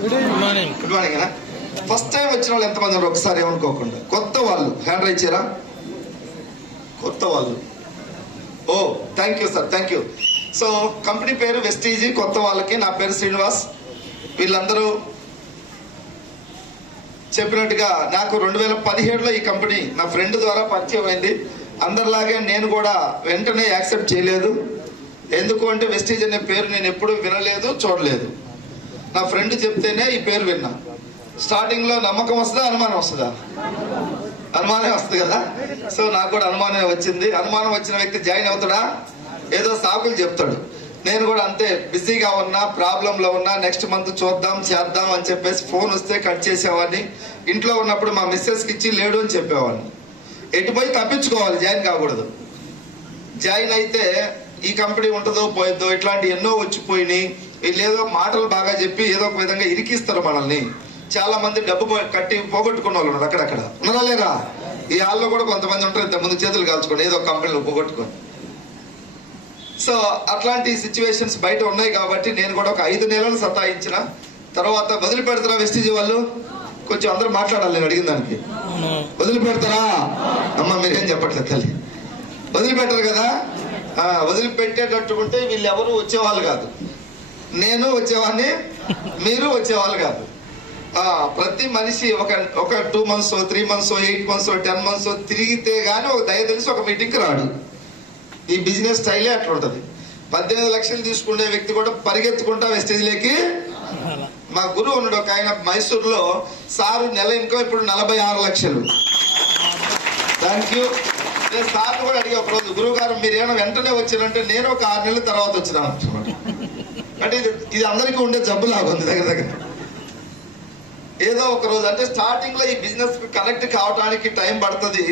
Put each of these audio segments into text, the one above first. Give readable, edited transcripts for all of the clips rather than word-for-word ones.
Good morning. First time వచ్చిన వాళ్ళు ఎంతమంది ఉన్నారు ఒకసారి ఏమనుకోకుండా? కొత్త వాళ్ళు హ్యాండ్ రైజ్ చేయరా? కొత్త వాళ్ళు. Oh thank you sir, thank you. So company పేరు వెస్టీజీ. కొత్త వాళ్ళకి నా పేరు శ్రీనివాస్. వీళ్ళందరూ చెప్పినట్టుగా నాకు 2017లో ఈ కంపెనీ నా ఫ్రెండ్ ద్వారా పరిచయం అయింది. అందరిలాగే నేను కూడా వెంటనే యాక్సెప్ట్ చేయలేదు. ఎందుకు అంటే వెస్టీజ్ అనే పేరు నేను ఎప్పుడూ వినలేదు, చూడలేదు. నా ఫ్రెండ్ చెప్తేనే ఈ పేరు విన్నా. స్టార్టింగ్ లో నమ్మకం వస్తుందా, అనుమానం వస్తుందా? అనుమానం వస్తుంది కదా. సో నాకు కూడా అనుమానం వచ్చింది. అనుమానం వచ్చిన వ్యక్తి జాయిన్ అవుతాడా? ఏదో సాకులు చెప్తాడు. నేను కూడా అంతే, బిజీగా ఉన్నా, ప్రాబ్లంలో ఉన్నా, నెక్స్ట్ మంత్ చూద్దాం చేద్దాం అని చెప్పేసి ఫోన్ వస్తే కట్ చేసేవాడిని. ఇంట్లో ఉన్నప్పుడు మా మిస్సెస్కి ఇచ్చి లేడు అని చెప్పేవాడిని. ఎటుపోయి తప్పించుకోవాలి, జాయిన్ కాకూడదు. జాయిన్ అయితే ఈ కంపెనీ ఉంటుందో పోయిద్దో ఇట్లాంటి ఎన్నో వచ్చిపోయినాయి. వీళ్ళు ఏదో మాటలు బాగా చెప్పి ఏదో ఒక విధంగా ఇరికిస్తారు మనల్ని. చాలా మంది డబ్బు కట్టి పోగొట్టుకున్న వాళ్ళు ఉన్నారు అక్కడక్కడ. ఉన్నారా లేరా? ఈ హాల్లో కూడా కొంతమంది ఉంటారు, ఇంతకుముందు చేతులు కాల్చుకోండి ఏదో కంపెనీలో పోగొట్టుకొని. సో అట్లాంటి సిచ్యువేషన్స్ బయట ఉన్నాయి కాబట్టి నేను కూడా ఒక 5 నెలలు సతాయించిన తర్వాత వదిలిపెడతారా వెస్టీజీ వాళ్ళు? కొంచెం అందరూ మాట్లాడాలి నేను అడిగిన దానికి. వదిలిపెడతారా? అమ్మ మీరేం చెప్పట్లేదు తల్లి. వదిలిపెట్టరు కదా. వదిలిపెట్టేటట్టుకుంటే వీళ్ళు ఎవరు వచ్చేవాళ్ళు కాదు. నేను వచ్చేవాడిని, మీరు వచ్చేవాళ్ళు కాదు. ప్రతి మనిషి ఒక 2 months 3 months 8 months 10 months తిరిగితే గానీ ఒక దయ తెలిసి ఒక మీటింగ్కి రాడు. ఈ బిజినెస్ స్టైలే అట్లా ఉంటుంది. 18 లక్షలు తీసుకునే వ్యక్తి కూడా పరిగెత్తుకుంటా వెస్టేజ్లోకి. మా గురువు ఉన్నాడు ఒక ఆయన మైసూర్లో, సారు నెల ఇన్కమ్ ఇప్పుడు 46 లక్షలు. Thank you. నేను సార్ని కూడా అడిగా ఒకరోజు, గురువు గారు మీరు ఏమైనా వెంటనే వచ్చారంటే నేను ఒక 6 నెలల తర్వాత వచ్చినా అంటున్నాడు. అంటే ఇది అందరికీ ఉండే జబ్బు లాగా ఉంది దగ్గర దగ్గర. ఏదో ఒక రోజు అంటే స్టార్టింగ్ లో ఈ బిజినెస్ కనెక్ట్ కావడానికి టైం పడుతుంది.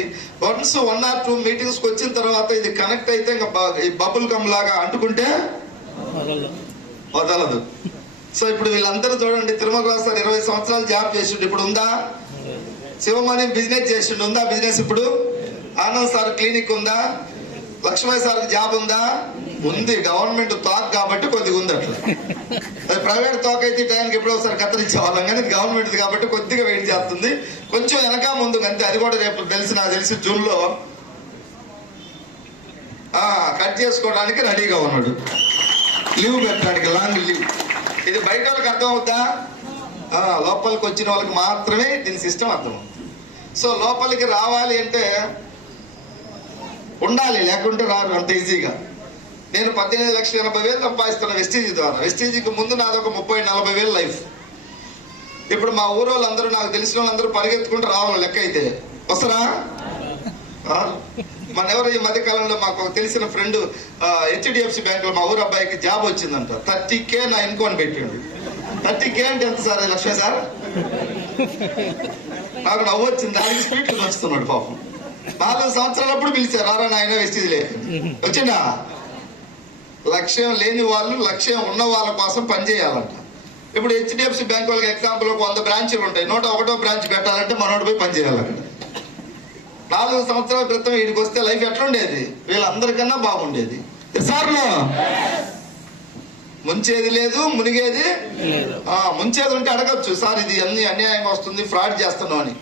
వన్స్ 1 or 2 మీటింగ్స్ వచ్చిన తర్వాత ఇది కనెక్ట్ అయితే ఇంకా బబుల్ గమ్ లాగా అంటుకుంటే వదలదు. సో ఇప్పుడు వీళ్ళందరూ చూడండి, తిరుమల రాజు సార్ 20 సంవత్సరాలు జాబ్ చేసిండు, ఇప్పుడు ఉందా? శివమణి బిజినెస్ చేసిండు, ఉందా బిజినెస్ ఇప్పుడు? ఆనంద్ సార్ క్లినిక్ ఉందా? లక్ష్మయ్య సార్కి జాబ్ ఉందా? ఉంది. గవర్నమెంట్ తోక కాబట్టి కొద్దిగా ఉంది. అట్లా అది ప్రైవేట్ తోక అయితే టైంకి ఎప్పుడో ఒకసారి కత్తిరించే వాళ్ళం, కానీ గవర్నమెంట్ కాబట్టి కొద్దిగా వెయిట్ చేస్తుంది. కొంచెం వెనక ముందు అంతే. అది కూడా రేపు నాకు తెలిసి జూన్లో కట్ చేసుకోవడానికి రెడీగా ఉన్నాడు, లీవ్ పెట్టడానికి, లాంగ్ లీవ్. ఇది బయట వాళ్ళకి అర్థం అవుతా? లోపలికి వచ్చిన వాళ్ళకి మాత్రమే దీని సిస్టమ్ అర్థమవుతుంది. సో లోపలికి రావాలి అంటే ఉండాలి, లేకుంటే రారు అంత ఈజీగా. నేను 18,80,000 సంపాదిస్తున్నా వెస్టీజీ ద్వారా. వెస్టీజీకి ముందు నాది ఒక 30,40,000 లైఫ్. ఇప్పుడు మా ఊరు వాళ్ళందరూ, నాకు తెలిసిన వాళ్ళందరూ పరిగెత్తుకుంటూ రావాలి. లెక్క అయితే వస్తారా? మన ఎవరు ఈ మధ్యకాలంలో మాకు తెలిసిన ఫ్రెండ్ HDFC బ్యాంక్ లో మా ఊరు అబ్బాయికి జాబ్ వచ్చిందంట. 30K నా ఇన్కమ్ పెట్టిండు. 30K అంటే ఎంత సార్? లక్ష్మే సార్. నాకు నవ్వు వచ్చింది. దానికి స్పీడ్ వస్తున్నాడు పాపం. 4 సంవత్సరాలప్పుడు పిలిచారు, రారా నాయన వెస్టీజీలే. వచ్చిందా? లక్ష్యం లేని వాళ్ళు లక్ష్యం ఉన్న వాళ్ళ కోసం పనిచేయాలంట. ఇప్పుడు HDFC బ్యాంక్ వాళ్ళకి ఎగ్జాంపుల్ ఒక 100 బ్రాంచ్లు ఉంటాయి. 101వ బ్రాంచ్ పెట్టాలంటే మనోడు పోయి పనిచేయాలి అక్కడ. 4 సంవత్సరాల క్రితం వీడికి వస్తే లైఫ్ ఎట్లుండేది? వీళ్ళందరికన్నా బాగుండేది. సార్లు ముంచేది లేదు, మునిగేది. ముంచేది ఉంటే అడగచ్చు, సార్ ఇది అన్ని అన్యాయంగా వస్తుంది, ఫ్రాడ్ చేస్తున్నాం అని.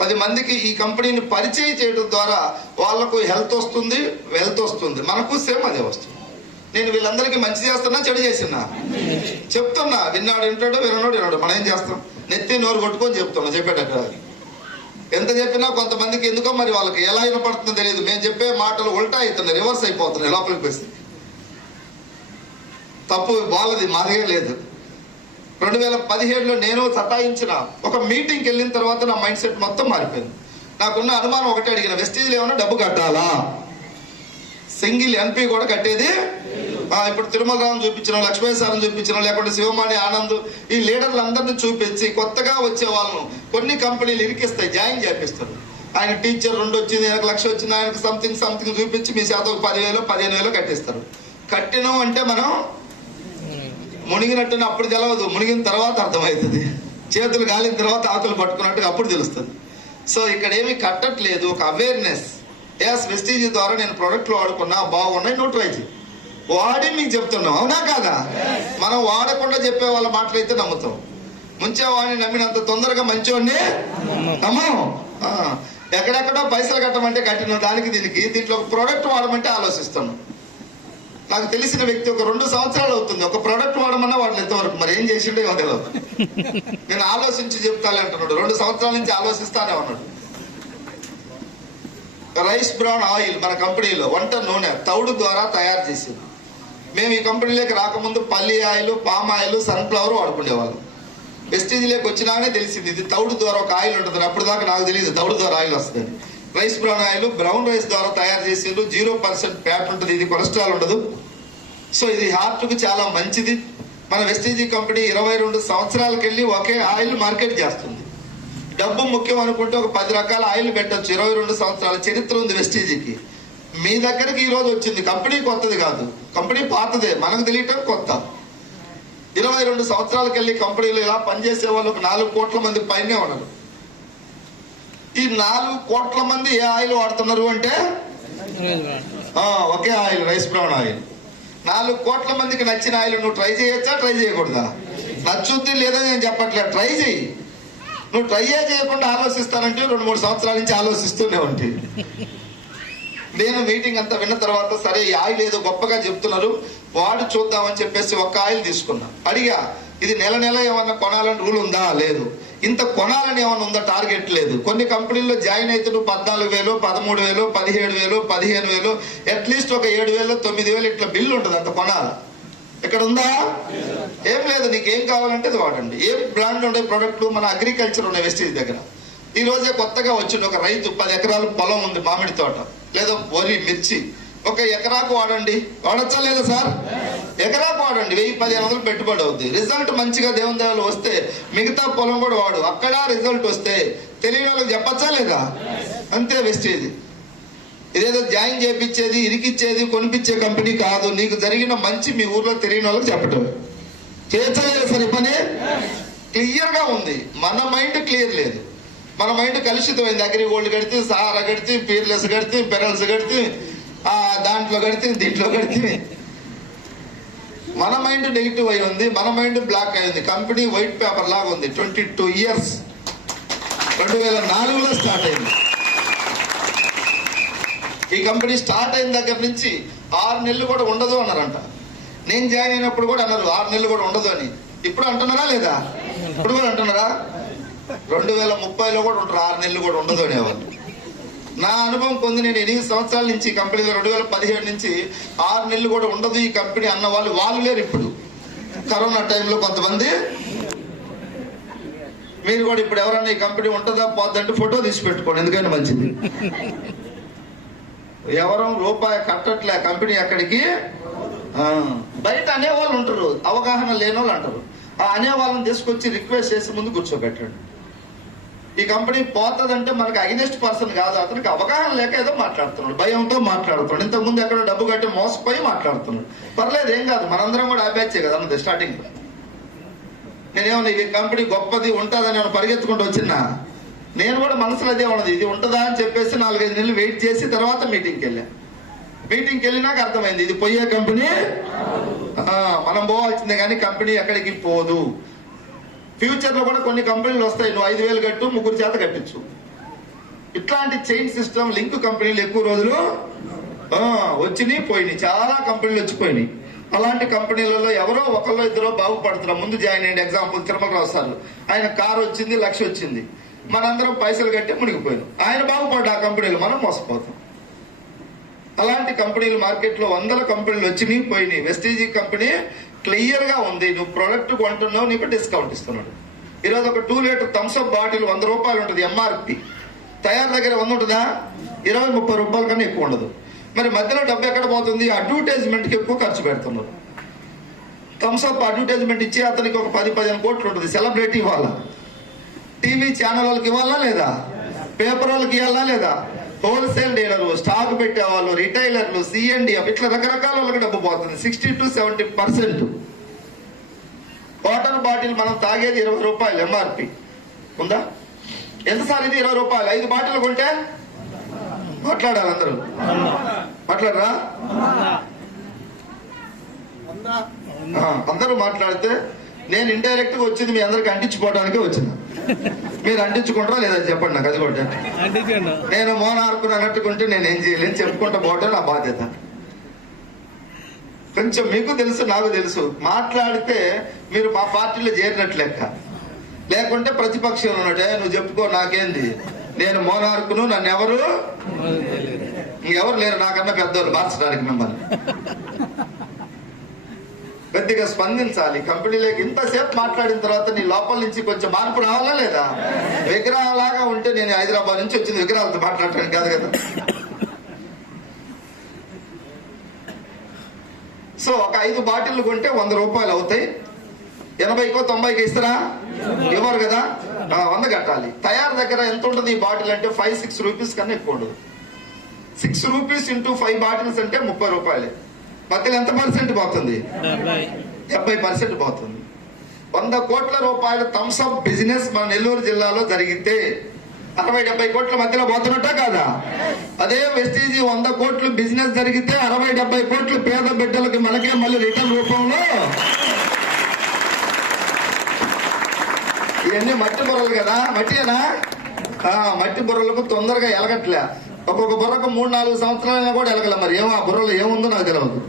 10 మందికి ఈ కంపెనీని పరిచయం చేయడం ద్వారా వాళ్లకు హెల్త్ వస్తుంది, వెల్త్ వస్తుంది, మనకు సేమ్ అదే వస్తుంది. నేను వీళ్ళందరికీ మంచి చేస్తున్నా, చెడు చేసినా చెప్తున్నా. విన్నాడు వింటాడు, వినోడు విన్నాడు. మనం ఏం చేస్తాం? నెత్తి నోరు కొట్టుకొని చెప్తున్నా. చెప్పేటట్టు ఎంత చెప్పినా కొంతమందికి ఎందుకో మరి వాళ్ళకి ఎలా వినపడుతుందో తెలియదు. మేము చెప్పే మాటలు ఉల్టా అవుతున్నాయి, రివర్స్ అయిపోతున్నాయి లోపలికి పోయి. తప్పు వాళ్ళది, మాదే లేదు. 2017లో నేను సతాయించిన ఒక మీటింగ్కి వెళ్ళిన తర్వాత నా మైండ్ సెట్ మొత్తం మారిపోయింది. నాకున్న అనుమానం ఒకటే అడిగిన, వెస్టీజ్లో ఏమైనా డబ్బు కట్టాలా? సింగిల్ NP కూడా కట్టేది. ఇప్పుడు తిరుమల రావుని చూపించడం, లక్ష్మయ్య సార్ని చూపించడం, లేకుంటే శివమణి, ఆనంద్, ఈ లీడర్లందరినీ చూపించి కొత్తగా వచ్చే వాళ్ళను కొన్ని కంపెనీలు ఇరికిస్తాయి, జాయిన్ చేపిస్తారు. ఆయన టీచర్ 2 వచ్చింది, ఆయనకు 1,00,000 వచ్చింది, ఆయనకు సంథింగ్ చూపించి మీ శాతం 10,000 15,000 కట్టిస్తారు. కట్టినాం అంటే మనం మునిగినట్టుని అప్పుడు తెలవదు, మునిగిన తర్వాత అర్థమవుతుంది. చేతులు గాలిన తర్వాత ఆకులు పట్టుకున్నట్టుగా అప్పుడు తెలుస్తుంది. సో ఇక్కడ ఏమీ కట్టట్లేదు, ఒక అవేర్నెస్. వెస్టీజీ ద్వారా నేను ప్రోడక్ట్లు వాడుకున్నా, బాగున్నాయి, నువ్వు ట్రై చేయి. వాడి మీకు చెప్తున్నాం, అవునా కాదా? మనం వాడకుండా చెప్పే వాళ్ళ మాటలైతే నమ్ముతాం. ముంచేవాడిని నమ్మినంత తొందరగా మంచివాడిని నమ్మం. ఎక్కడెక్కడో పైసలు కట్టమంటే కట్టిన దానికి దీంట్లో ఒక ప్రోడక్ట్ వాడమంటే ఆలోచిస్తాను. నాకు తెలిసిన వ్యక్తి ఒక 2 సంవత్సరాలు అవుతుంది ఒక ప్రోడక్ట్ వాడమన్నా వాడు ఎంతవరకు మరి ఏం చేసిండో ఏమో తెలియదు. నేను ఆలోచించి చెప్తాలే అంటున్నాడు. 2 సంవత్సరాల నుంచి ఆలోచిస్తానే ఉన్నాడు. రైస్ బ్రౌన్ ఆయిల్ మన కంపెనీలో వంట నూనె తౌడు ద్వారా తయారు చేసింది. మేము ఈ కంపెనీలోకి రాకముందు పల్లి ఆయిల్, పామ్ ఆయిల్, సన్ఫ్లవర్ వాడుకునేవాళ్ళం. వెస్టీజ్లోకి వచ్చినానే తెలిసింది ఇది తౌడు ద్వారా ఒక ఆయిల్ ఉంటుంది. అప్పుడు దాకా నాకు తెలియదు తౌడు ద్వారా ఆయిల్ వస్తుంది. Rice brown oil brown rice ద్వారా తయారు చేసిండ్రు. 0% ఫ్యాట్ ఉంటుంది, ఇది కొలెస్ట్రాల్ ఉండదు. సో ఇది హార్ట్కు చాలా మంచిది. మన వెస్టీజీ కంపెనీ 22 సంవత్సరాలకు వెళ్ళి ఒకే ఆయిల్ మార్కెట్ చేస్తుంది. డబ్బు ముఖ్యం అనుకుంటే ఒక 10 రకాల ఆయిల్ పెట్టచ్చు. 22 సంవత్సరాల చరిత్ర ఉంది వెస్టీజీకి. మీ దగ్గరికి ఈ రోజు వచ్చింది. కంపెనీ కొత్తది కాదు, కంపెనీ పాతదే, మనకు తెలియటం కొత్త. 22 సంవత్సరాలకు వెళ్ళి కంపెనీలో ఇలా పనిచేసే వాళ్ళు ఒక 4 కోట్ల మంది పైనే ఉన్నారు. ఈ 4 కోట్ల మంది ఏ ఆయిల్ వాడుతున్నారు అంటే ఒకే ఆయిల్, రైస్ బ్రౌన్ ఆయిల్. 4 కోట్ల మందికి నచ్చిన ఆయిల్ నువ్వు ట్రై చేయొచ్చా, ట్రై చేయకూడదా? నచ్చుద్ది లేదని నేను చెప్పట్లేదు, ట్రై చేయి. నువ్వు ట్రై చేయకుండా ఆలోచిస్తానంటే 2-3 సంవత్సరాల నుంచి ఆలోచిస్తూనే ఉంటాయి. నేను మీటింగ్ అంతా విన్న తర్వాత సరే ఈ ఆయిల్ ఏదో గొప్పగా చెప్తున్నారు వాడు చూద్దామని చెప్పేసి ఒక ఆయిల్ తీసుకున్నా. అడిగా ఇది నెల ఏమన్నా కొనాలని రూల్ ఉందా? లేదు. ఇంత కొనాలని ఏమన్నా ఉందా? టార్గెట్ లేదు. కొన్ని కంపెనీల్లో జాయిన్ అయితే నువ్వు 14,000, 13,000, 17,000, 15,000, అట్లీస్ట్ ఒక 7,000, 9,000 ఇట్లా బిల్లు ఉంటుంది. అంత కొనాలి. ఇక్కడ ఉందా? ఏం లేదు. నీకేం కావాలంటే అది వాడండి. ఏ బ్రాండ్ ఉండే ప్రోడక్ట్లు మన అగ్రికల్చర్ ఉన్నాయి వెస్టీజ్ దగ్గర. ఈ రోజే కొత్తగా వచ్చింది ఒక రైతు 10 ఎకరాల పొలం ఉంది, మామిడి తోట లేదా వరి, మిర్చి. 1 ఎకరాకు వాడండి. వాడచ్చా లేదా సార్? ఎకరాకు వాడండి. 1000-1500 పెట్టుబడి అవుద్ది. రిజల్ట్ మంచిగా దేవుని దేవాలు వస్తే మిగతా పొలం కూడా వాడు. అక్కడ రిజల్ట్ వస్తే తెలియని వాళ్ళకి చెప్పచ్చా లేదా? అంతే వెస్టేజ్. ఇదేదో జాయిన్ చేయించేది, ఇరికిచ్చేది, కొనిపించే కంపెనీ కాదు. నీకు జరిగిన మంచి మీ ఊర్లో తెలియని వాళ్ళకి చెప్పటం. చేయచ్చా లేదా సార్? ఈ పని క్లియర్ గా ఉంది. మన మైండ్ క్లియర్ లేదు. మన మైండ్ కలుషితమైంది. అగ్రి గోల్డ్ కడితే, సహారా కడితే, పీర్లెస్ కడితే, పెరల్స్ కడితే, దాంట్లో కడితే, దీంట్లో కడితే మన మైండ్ నెగిటివ్ అయి ఉంది. మన మైండ్ బ్లాక్ అయింది. కంపెనీ వైట్ పేపర్ లాగా ఉంది. 22 ఇయర్స్ 2004లో స్టార్ట్ అయింది. ఈ కంపెనీ స్టార్ట్ అయిన దగ్గర నుంచి 6 నెలలు కూడా ఉండదు అన్నారంట. నేను జాయిన్ అయినప్పుడు కూడా అన్నారు 6 నెలలు కూడా ఉండదు అని. ఇప్పుడు అంటున్నారా లేదా? ఇప్పుడు కూడా అంటున్నారా? 2030లో కూడా ఉంటారు 6 నెలలు కూడా ఉండదు అనేవాళ్ళు. నా అనుభవం పొంది నేను 8 సంవత్సరాల నుంచి కంపెనీలో 2017 నుంచి 6 నెలలు కూడా ఉండదు ఈ కంపెనీ అన్న వాళ్ళు లేరు. ఇప్పుడు కరోనా టైంలో కొంతమంది. మీరు కూడా ఇప్పుడు ఎవరన్నా ఈ కంపెనీ ఉంటుందా పోద్దంటే ఫోటో తీసి పెట్టుకోండి, ఎందుకంటే మంచిది. ఎవరో రూపాయి కట్టట్లే కంపెనీ ఎక్కడికి. బయట అనేవాళ్ళు ఉంటారు, అవగాహన లేని వాళ్ళు అంటారు. ఆ అనేవాళ్ళని తీసుకొచ్చి రిక్వెస్ట్ చేసి ముందు కూర్చోబెట్టండి. ఈ కంపెనీ పోతుందంటే మనకు అగెనిస్ట్ పర్సన్ కాదు, అతనికి అవగాహన లేక ఏదో మాట్లాడుతున్నాడు, భయంతో మాట్లాడుతున్నాడు. ఇంతకుముందు ఎక్కడో డబ్బు కట్టి మోసపోయి మాట్లాడుతున్నాడు. పర్లేదు, ఏం కాదు, మనందరం కూడా ఆబ్యాచే కదా అన్నది స్టార్టింగ్ లో. నేనేమన్నా ఈ కంపెనీ గొప్పది ఉంటుందని ఏమైనా పరిగెత్తుకుంటూ వచ్చినా? నేను కూడా మనసులో అదే ఉన్నది, ఇది ఉంటుందా అని చెప్పేసి 4-5 నెలలు వెయిట్ చేసి తర్వాత మీటింగ్కి వెళ్ళా. మీటింగ్కి వెళ్ళినాక అర్థమైంది ఇది పోయే కంపెనీ. మనం పోవాల్సిందే కానీ కంపెనీ ఎక్కడికి పోదు. ఫ్యూచర్ లో కూడా కొన్ని కంపెనీలు వస్తాయి, నువ్వు 5,000 కట్టు, 3 చేత కట్టించు. ఇట్లాంటి చైన్ సిస్టమ్ లింక్ కంపెనీలు ఎక్కువ రోజులు వచ్చినాయి, పోయినాయి. చాలా కంపెనీలు వచ్చిపోయినాయి. అలాంటి కంపెనీలలో ఎవరో ఒకళ్ళో ఇద్దరో బాగుపడుతున్నారు. ముందు జాయిన్ అయ్యండి. ఎగ్జాంపుల్ తిరుమలరావు సార్, ఆయన కారు వచ్చింది, 1,00,000 వచ్చింది, మనందరం పైసలు కట్టి మునిగిపోయాం. ఆయన బాగుపడ్డా ఆ కంపెనీలు, మనం మోసపోతాం. అలాంటి కంపెనీలు మార్కెట్లో 100 కంపెనీలు వచ్చినాయి, పోయినాయి. వెస్టీజీ కంపెనీ క్లియర్ గా ఉంది. నువ్వు ప్రొడక్ట్ కొంటున్నావు, నీకు డిస్కౌంట్ ఇస్తున్నాడు. ఈరోజు ఒక 2 లీటర్ థమ్స్అప్ బాటిల్ 100 రూపాయలు ఉంటుంది ఎంఆర్పి. తయారు దగ్గర 100 ఉంటుందా? 20-30 రూపాయల కన్నా ఎక్కువ ఉండదు. మరి మధ్యలో డబ్బు ఎక్కడ పోతుంది? అడ్వర్టైజ్మెంట్కి ఎక్కువ ఖర్చు పెడుతున్నారు. థమ్స్అప్ అడ్వర్టైజ్మెంట్ ఇచ్చి అతనికి ఒక 10-15 కోట్లు ఉంటుంది. సెలబ్రిటీ ఇవ్వాలా, టీవీ ఛానల్ వాళ్ళకి ఇవ్వాలా లేదా, పేపర్ వాళ్ళకి ఇవ్వాలా లేదా, హోల్సేల్ డీలరు, స్టాక్ పెట్టేవాళ్ళు, రిటైలర్లు, సిఎండిఎఫ్, ఇట్లా రకరకాల వాళ్ళకి డబ్బు పోతుంది. 60-70%. వాటర్ బాటిల్ మనం తాగేది 20 రూపాయలు ఎంఆర్పి ఉందా? ఎంత సార్ ఇది? 20 రూపాయలు. 5 బాటిల్ కొంటే మాట్లాడాలి అందరూ. మాట్లాడరా? అందరూ మాట్లాడితే నేను ఇండైరెక్ట్ గా వచ్చింది మీ అందరికి అంటించుకోవడానికి వచ్చిన. మీరు అంటించుకుంటారా లేదా చెప్పండి నాకు, అది కూడా. నేను మోనార్కుని అన్నట్టుకుంటే నేను ఏం చేయలేను, చెప్పుకుంటా పోవడం నా బాధ్యత. కొంచెం మీకు తెలుసు నాకు తెలుసు, మాట్లాడితే మీరు మా పార్టీలో చేరినట్లు లెక్క, లేకుంటే ప్రతిపక్షంలో ఉన్నట్టే నువ్వు చెప్పుకో నాకేంది, నేను మోనార్కును, నన్ను ఎవరు లేరు నాకన్నా పెద్దవాళ్ళు మార్చడానికి మిమ్మల్ని. కొద్దిగా స్పందించాలి. కంపెనీలోకి ఇంతసేపు మాట్లాడిన తర్వాత నీ లోపల నుంచి కొంచెం మార్పు రావాలా లేదా? విగ్రహంలాగా ఉంటే నేను హైదరాబాద్ నుంచి వచ్చింది విగ్రహాలతో మాట్లాడటానికి కాదు కదా. సో ఒక 5 బాటిల్ కొంటే 100 రూపాయలు అవుతాయి. 80కో 90కో ఇస్తారా? ఇవ్వరు కదా. 100 కట్టాలి. తయారు దగ్గర ఎంత ఉంటుంది ఈ బాటిల్ అంటే 5-6 రూపీస్ కన్నా ఎక్కువ ఉండదు. 6 రూపీస్ ఇంటూ 5 బాటిల్స్ అంటే 30 రూపాయలే. మధ్యలో ఎంత % పోతుంది? 70% పోతుంది. 100 కోట్ల రూపాయల థమ్స్అప్ బిజినెస్ మన నెల్లూరు జిల్లాలో జరిగితే 60-70 కోట్ల మధ్యలో పోతున్నట్టా కాదా? అదే వెస్టీజీ 100 కోట్లు బిజినెస్ జరిగితే 60-70 కోట్లు పేద బిడ్డలకి మనకే మళ్ళీ రిటర్న్ రూపంలో. ఇవన్నీ మట్టి బుర్రలు కదా, మట్టినా మట్టి బుర్రలకు తొందరగా ఎలగట్లే. ఒక్కొక్క బుర్రకు 3-4 సంవత్సరాలైనా కూడా ఎలగల. మరి ఏమో ఆ బుర్రలో ఏముందో నాకు తెలియదు.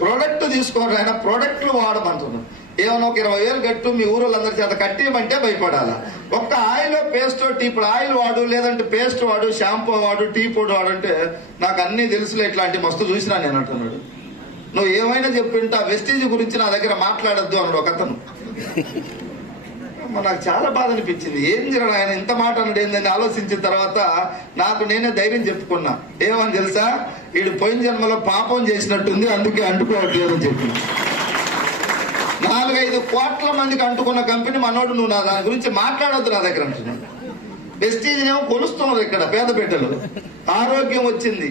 ప్రోడక్ట్ తీసుకోండి, ఆయన ప్రోడక్ట్లు వాడమంటున్నాను. ఏమన్నా ఒక 20,000 కట్టు మీ ఊరోళ్ళందరి చేత కట్టిమంటే భయపడాలా? ఒక్క ఆయిల్ పేస్ట్ టీ, ఇప్పుడు ఆయిల్ వాడు, లేదంటే పేస్ట్ వాడు, షాంపూ వాడు, టీ పొడి వాడు అంటే నాకు అన్ని తెలుసులే, ఇట్లాంటి మస్తు చూసినా నేను అంటున్నాడు. నువ్వు ఏమైనా చెప్పింటా వెస్టీజ్ గురించి నా దగ్గర మాట్లాడద్దు అన్నాడు ఒక అతను. నాకు చాలా బాధ అనిపించింది. ఏం జరగదు ఆయన ఇంత మాట అన్నాడు ఏందని ఆలోచించిన తర్వాత నాకు నేనే ధైర్యం చెప్పుకున్నా. ఏమని తెలుసా? వీడు పోయిన జన్మలో పాపం చేసినట్టుంది, అందుకే అంటుకోవట్లేదు అని చెప్పి. 4-5 కోట్ల మందికి అంటుకున్న కంపెనీ మనోడు, నువ్వు నా దాని గురించి మాట్లాడొద్దు నా దగ్గర అంటున్నాడు. వెస్టీజ్ ఏమో కొలుస్తున్నారు ఇక్కడ పేద బిడ్డలు. ఆరోగ్యం వచ్చింది,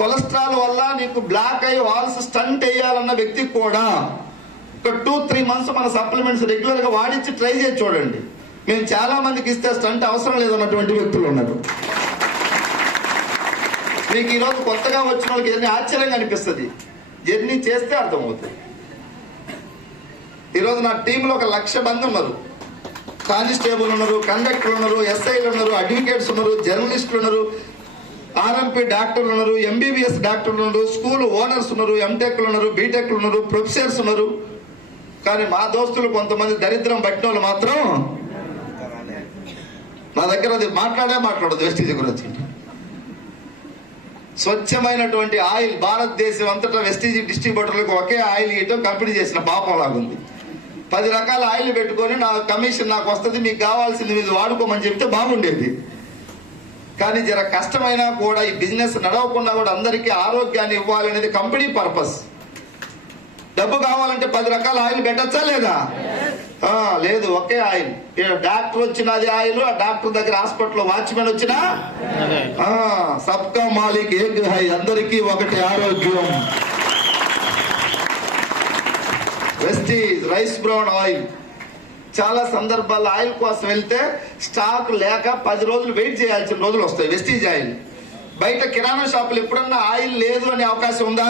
కొలెస్ట్రాల్ వల్ల నీకు బ్లాక్ అయ్యి వాల్స్ స్టంట్ వేయాలన్న వ్యక్తికి కూడా ఒక 2-3 మంత్స్ మన సప్లిమెంట్స్ రెగ్యులర్ గా వాడించి ట్రై చేసి చూడండి. మేము చాలా మందికి ఇస్తే స్టంట్ అవసరం లేదన్నటువంటి వ్యక్తులు ఉన్నారు. మీకు ఈరోజు కొత్తగా వచ్చిన వాళ్ళకి ఏదైనా ఆశ్చర్యంగా అనిపిస్తుంది, జర్నీ చేస్తే అర్థమవుతుంది. ఈరోజు నా టీంలో 1,00,000 మంది ఉన్నారు. కానిస్టేబుల్ ఉన్నారు, కండక్టర్ ఉన్నారు, ఎస్ఐలు ఉన్నారు, అడ్వకేట్స్ ఉన్నారు, జర్నలిస్టులు ఉన్నారు, ఆర్ఎంపీ డాక్టర్లు ఉన్నారు, ఎంబీబీఎస్ డాక్టర్లు ఉన్నారు, స్కూల్ ఓనర్స్ ఉన్నారు, ఎంటెక్లు ఉన్నారు, బీటెక్లు ఉన్నారు, ప్రొఫెసర్స్ ఉన్నారు. కానీ మా దోస్తులు కొంతమంది దరిద్రం పట్టిన వాళ్ళు మాత్రం నా దగ్గర అది మాట్లాడదు వెస్టీజ్ గురించి. స్వచ్ఛమైనటువంటి ఆయిల్ భారతదేశం అంతటా వెస్టీజ్ డిస్ట్రిబ్యూటర్లకు ఒకే ఆయిల్ ఇవ్వటం కంపెనీ చేసిన పాపం లాగుంది. 10 రకాల ఆయిల్ పెట్టుకొని నా కమిషన్ నాకు వస్తుంది, మీకు కావాల్సింది మీరు వాడుకోమని చెప్తే బాగుండేది. కానీ జర కష్టమైనా కూడా ఈ బిజినెస్ నడవకుండా కూడా అందరికీ ఆరోగ్యాన్ని ఇవ్వాలనేది కంపెనీ పర్పస్. డబ్బు కావాలంటే 10 రకాల ఆయిల్ పెట్టచ్చా లేదా? లేదు, ఒకే ఆయిల్. డాక్టర్ వచ్చినది ఆయిల్, ఆ డాక్టర్ దగ్గర హాస్పిటల్ వాచ్మెన్ వచ్చినా సబ్కా మాలిక్ ఏక్ హై, అందరికీ ఒకటి ఆరోగ్యం. Vestige rice brown oil. చాలా సందర్భాల్లో ఆయిల్ కోసం వెళ్తే స్టాక్ లేక 10 రోజులు వెయిట్ చేయాల్సిన రోజులు వస్తాయి. వెస్టీజ్ ఆయిల్ బయట కిరాణా షాపులు ఎప్పుడన్నా ఆయిల్ లేదు అనే అవకాశం ఉందా?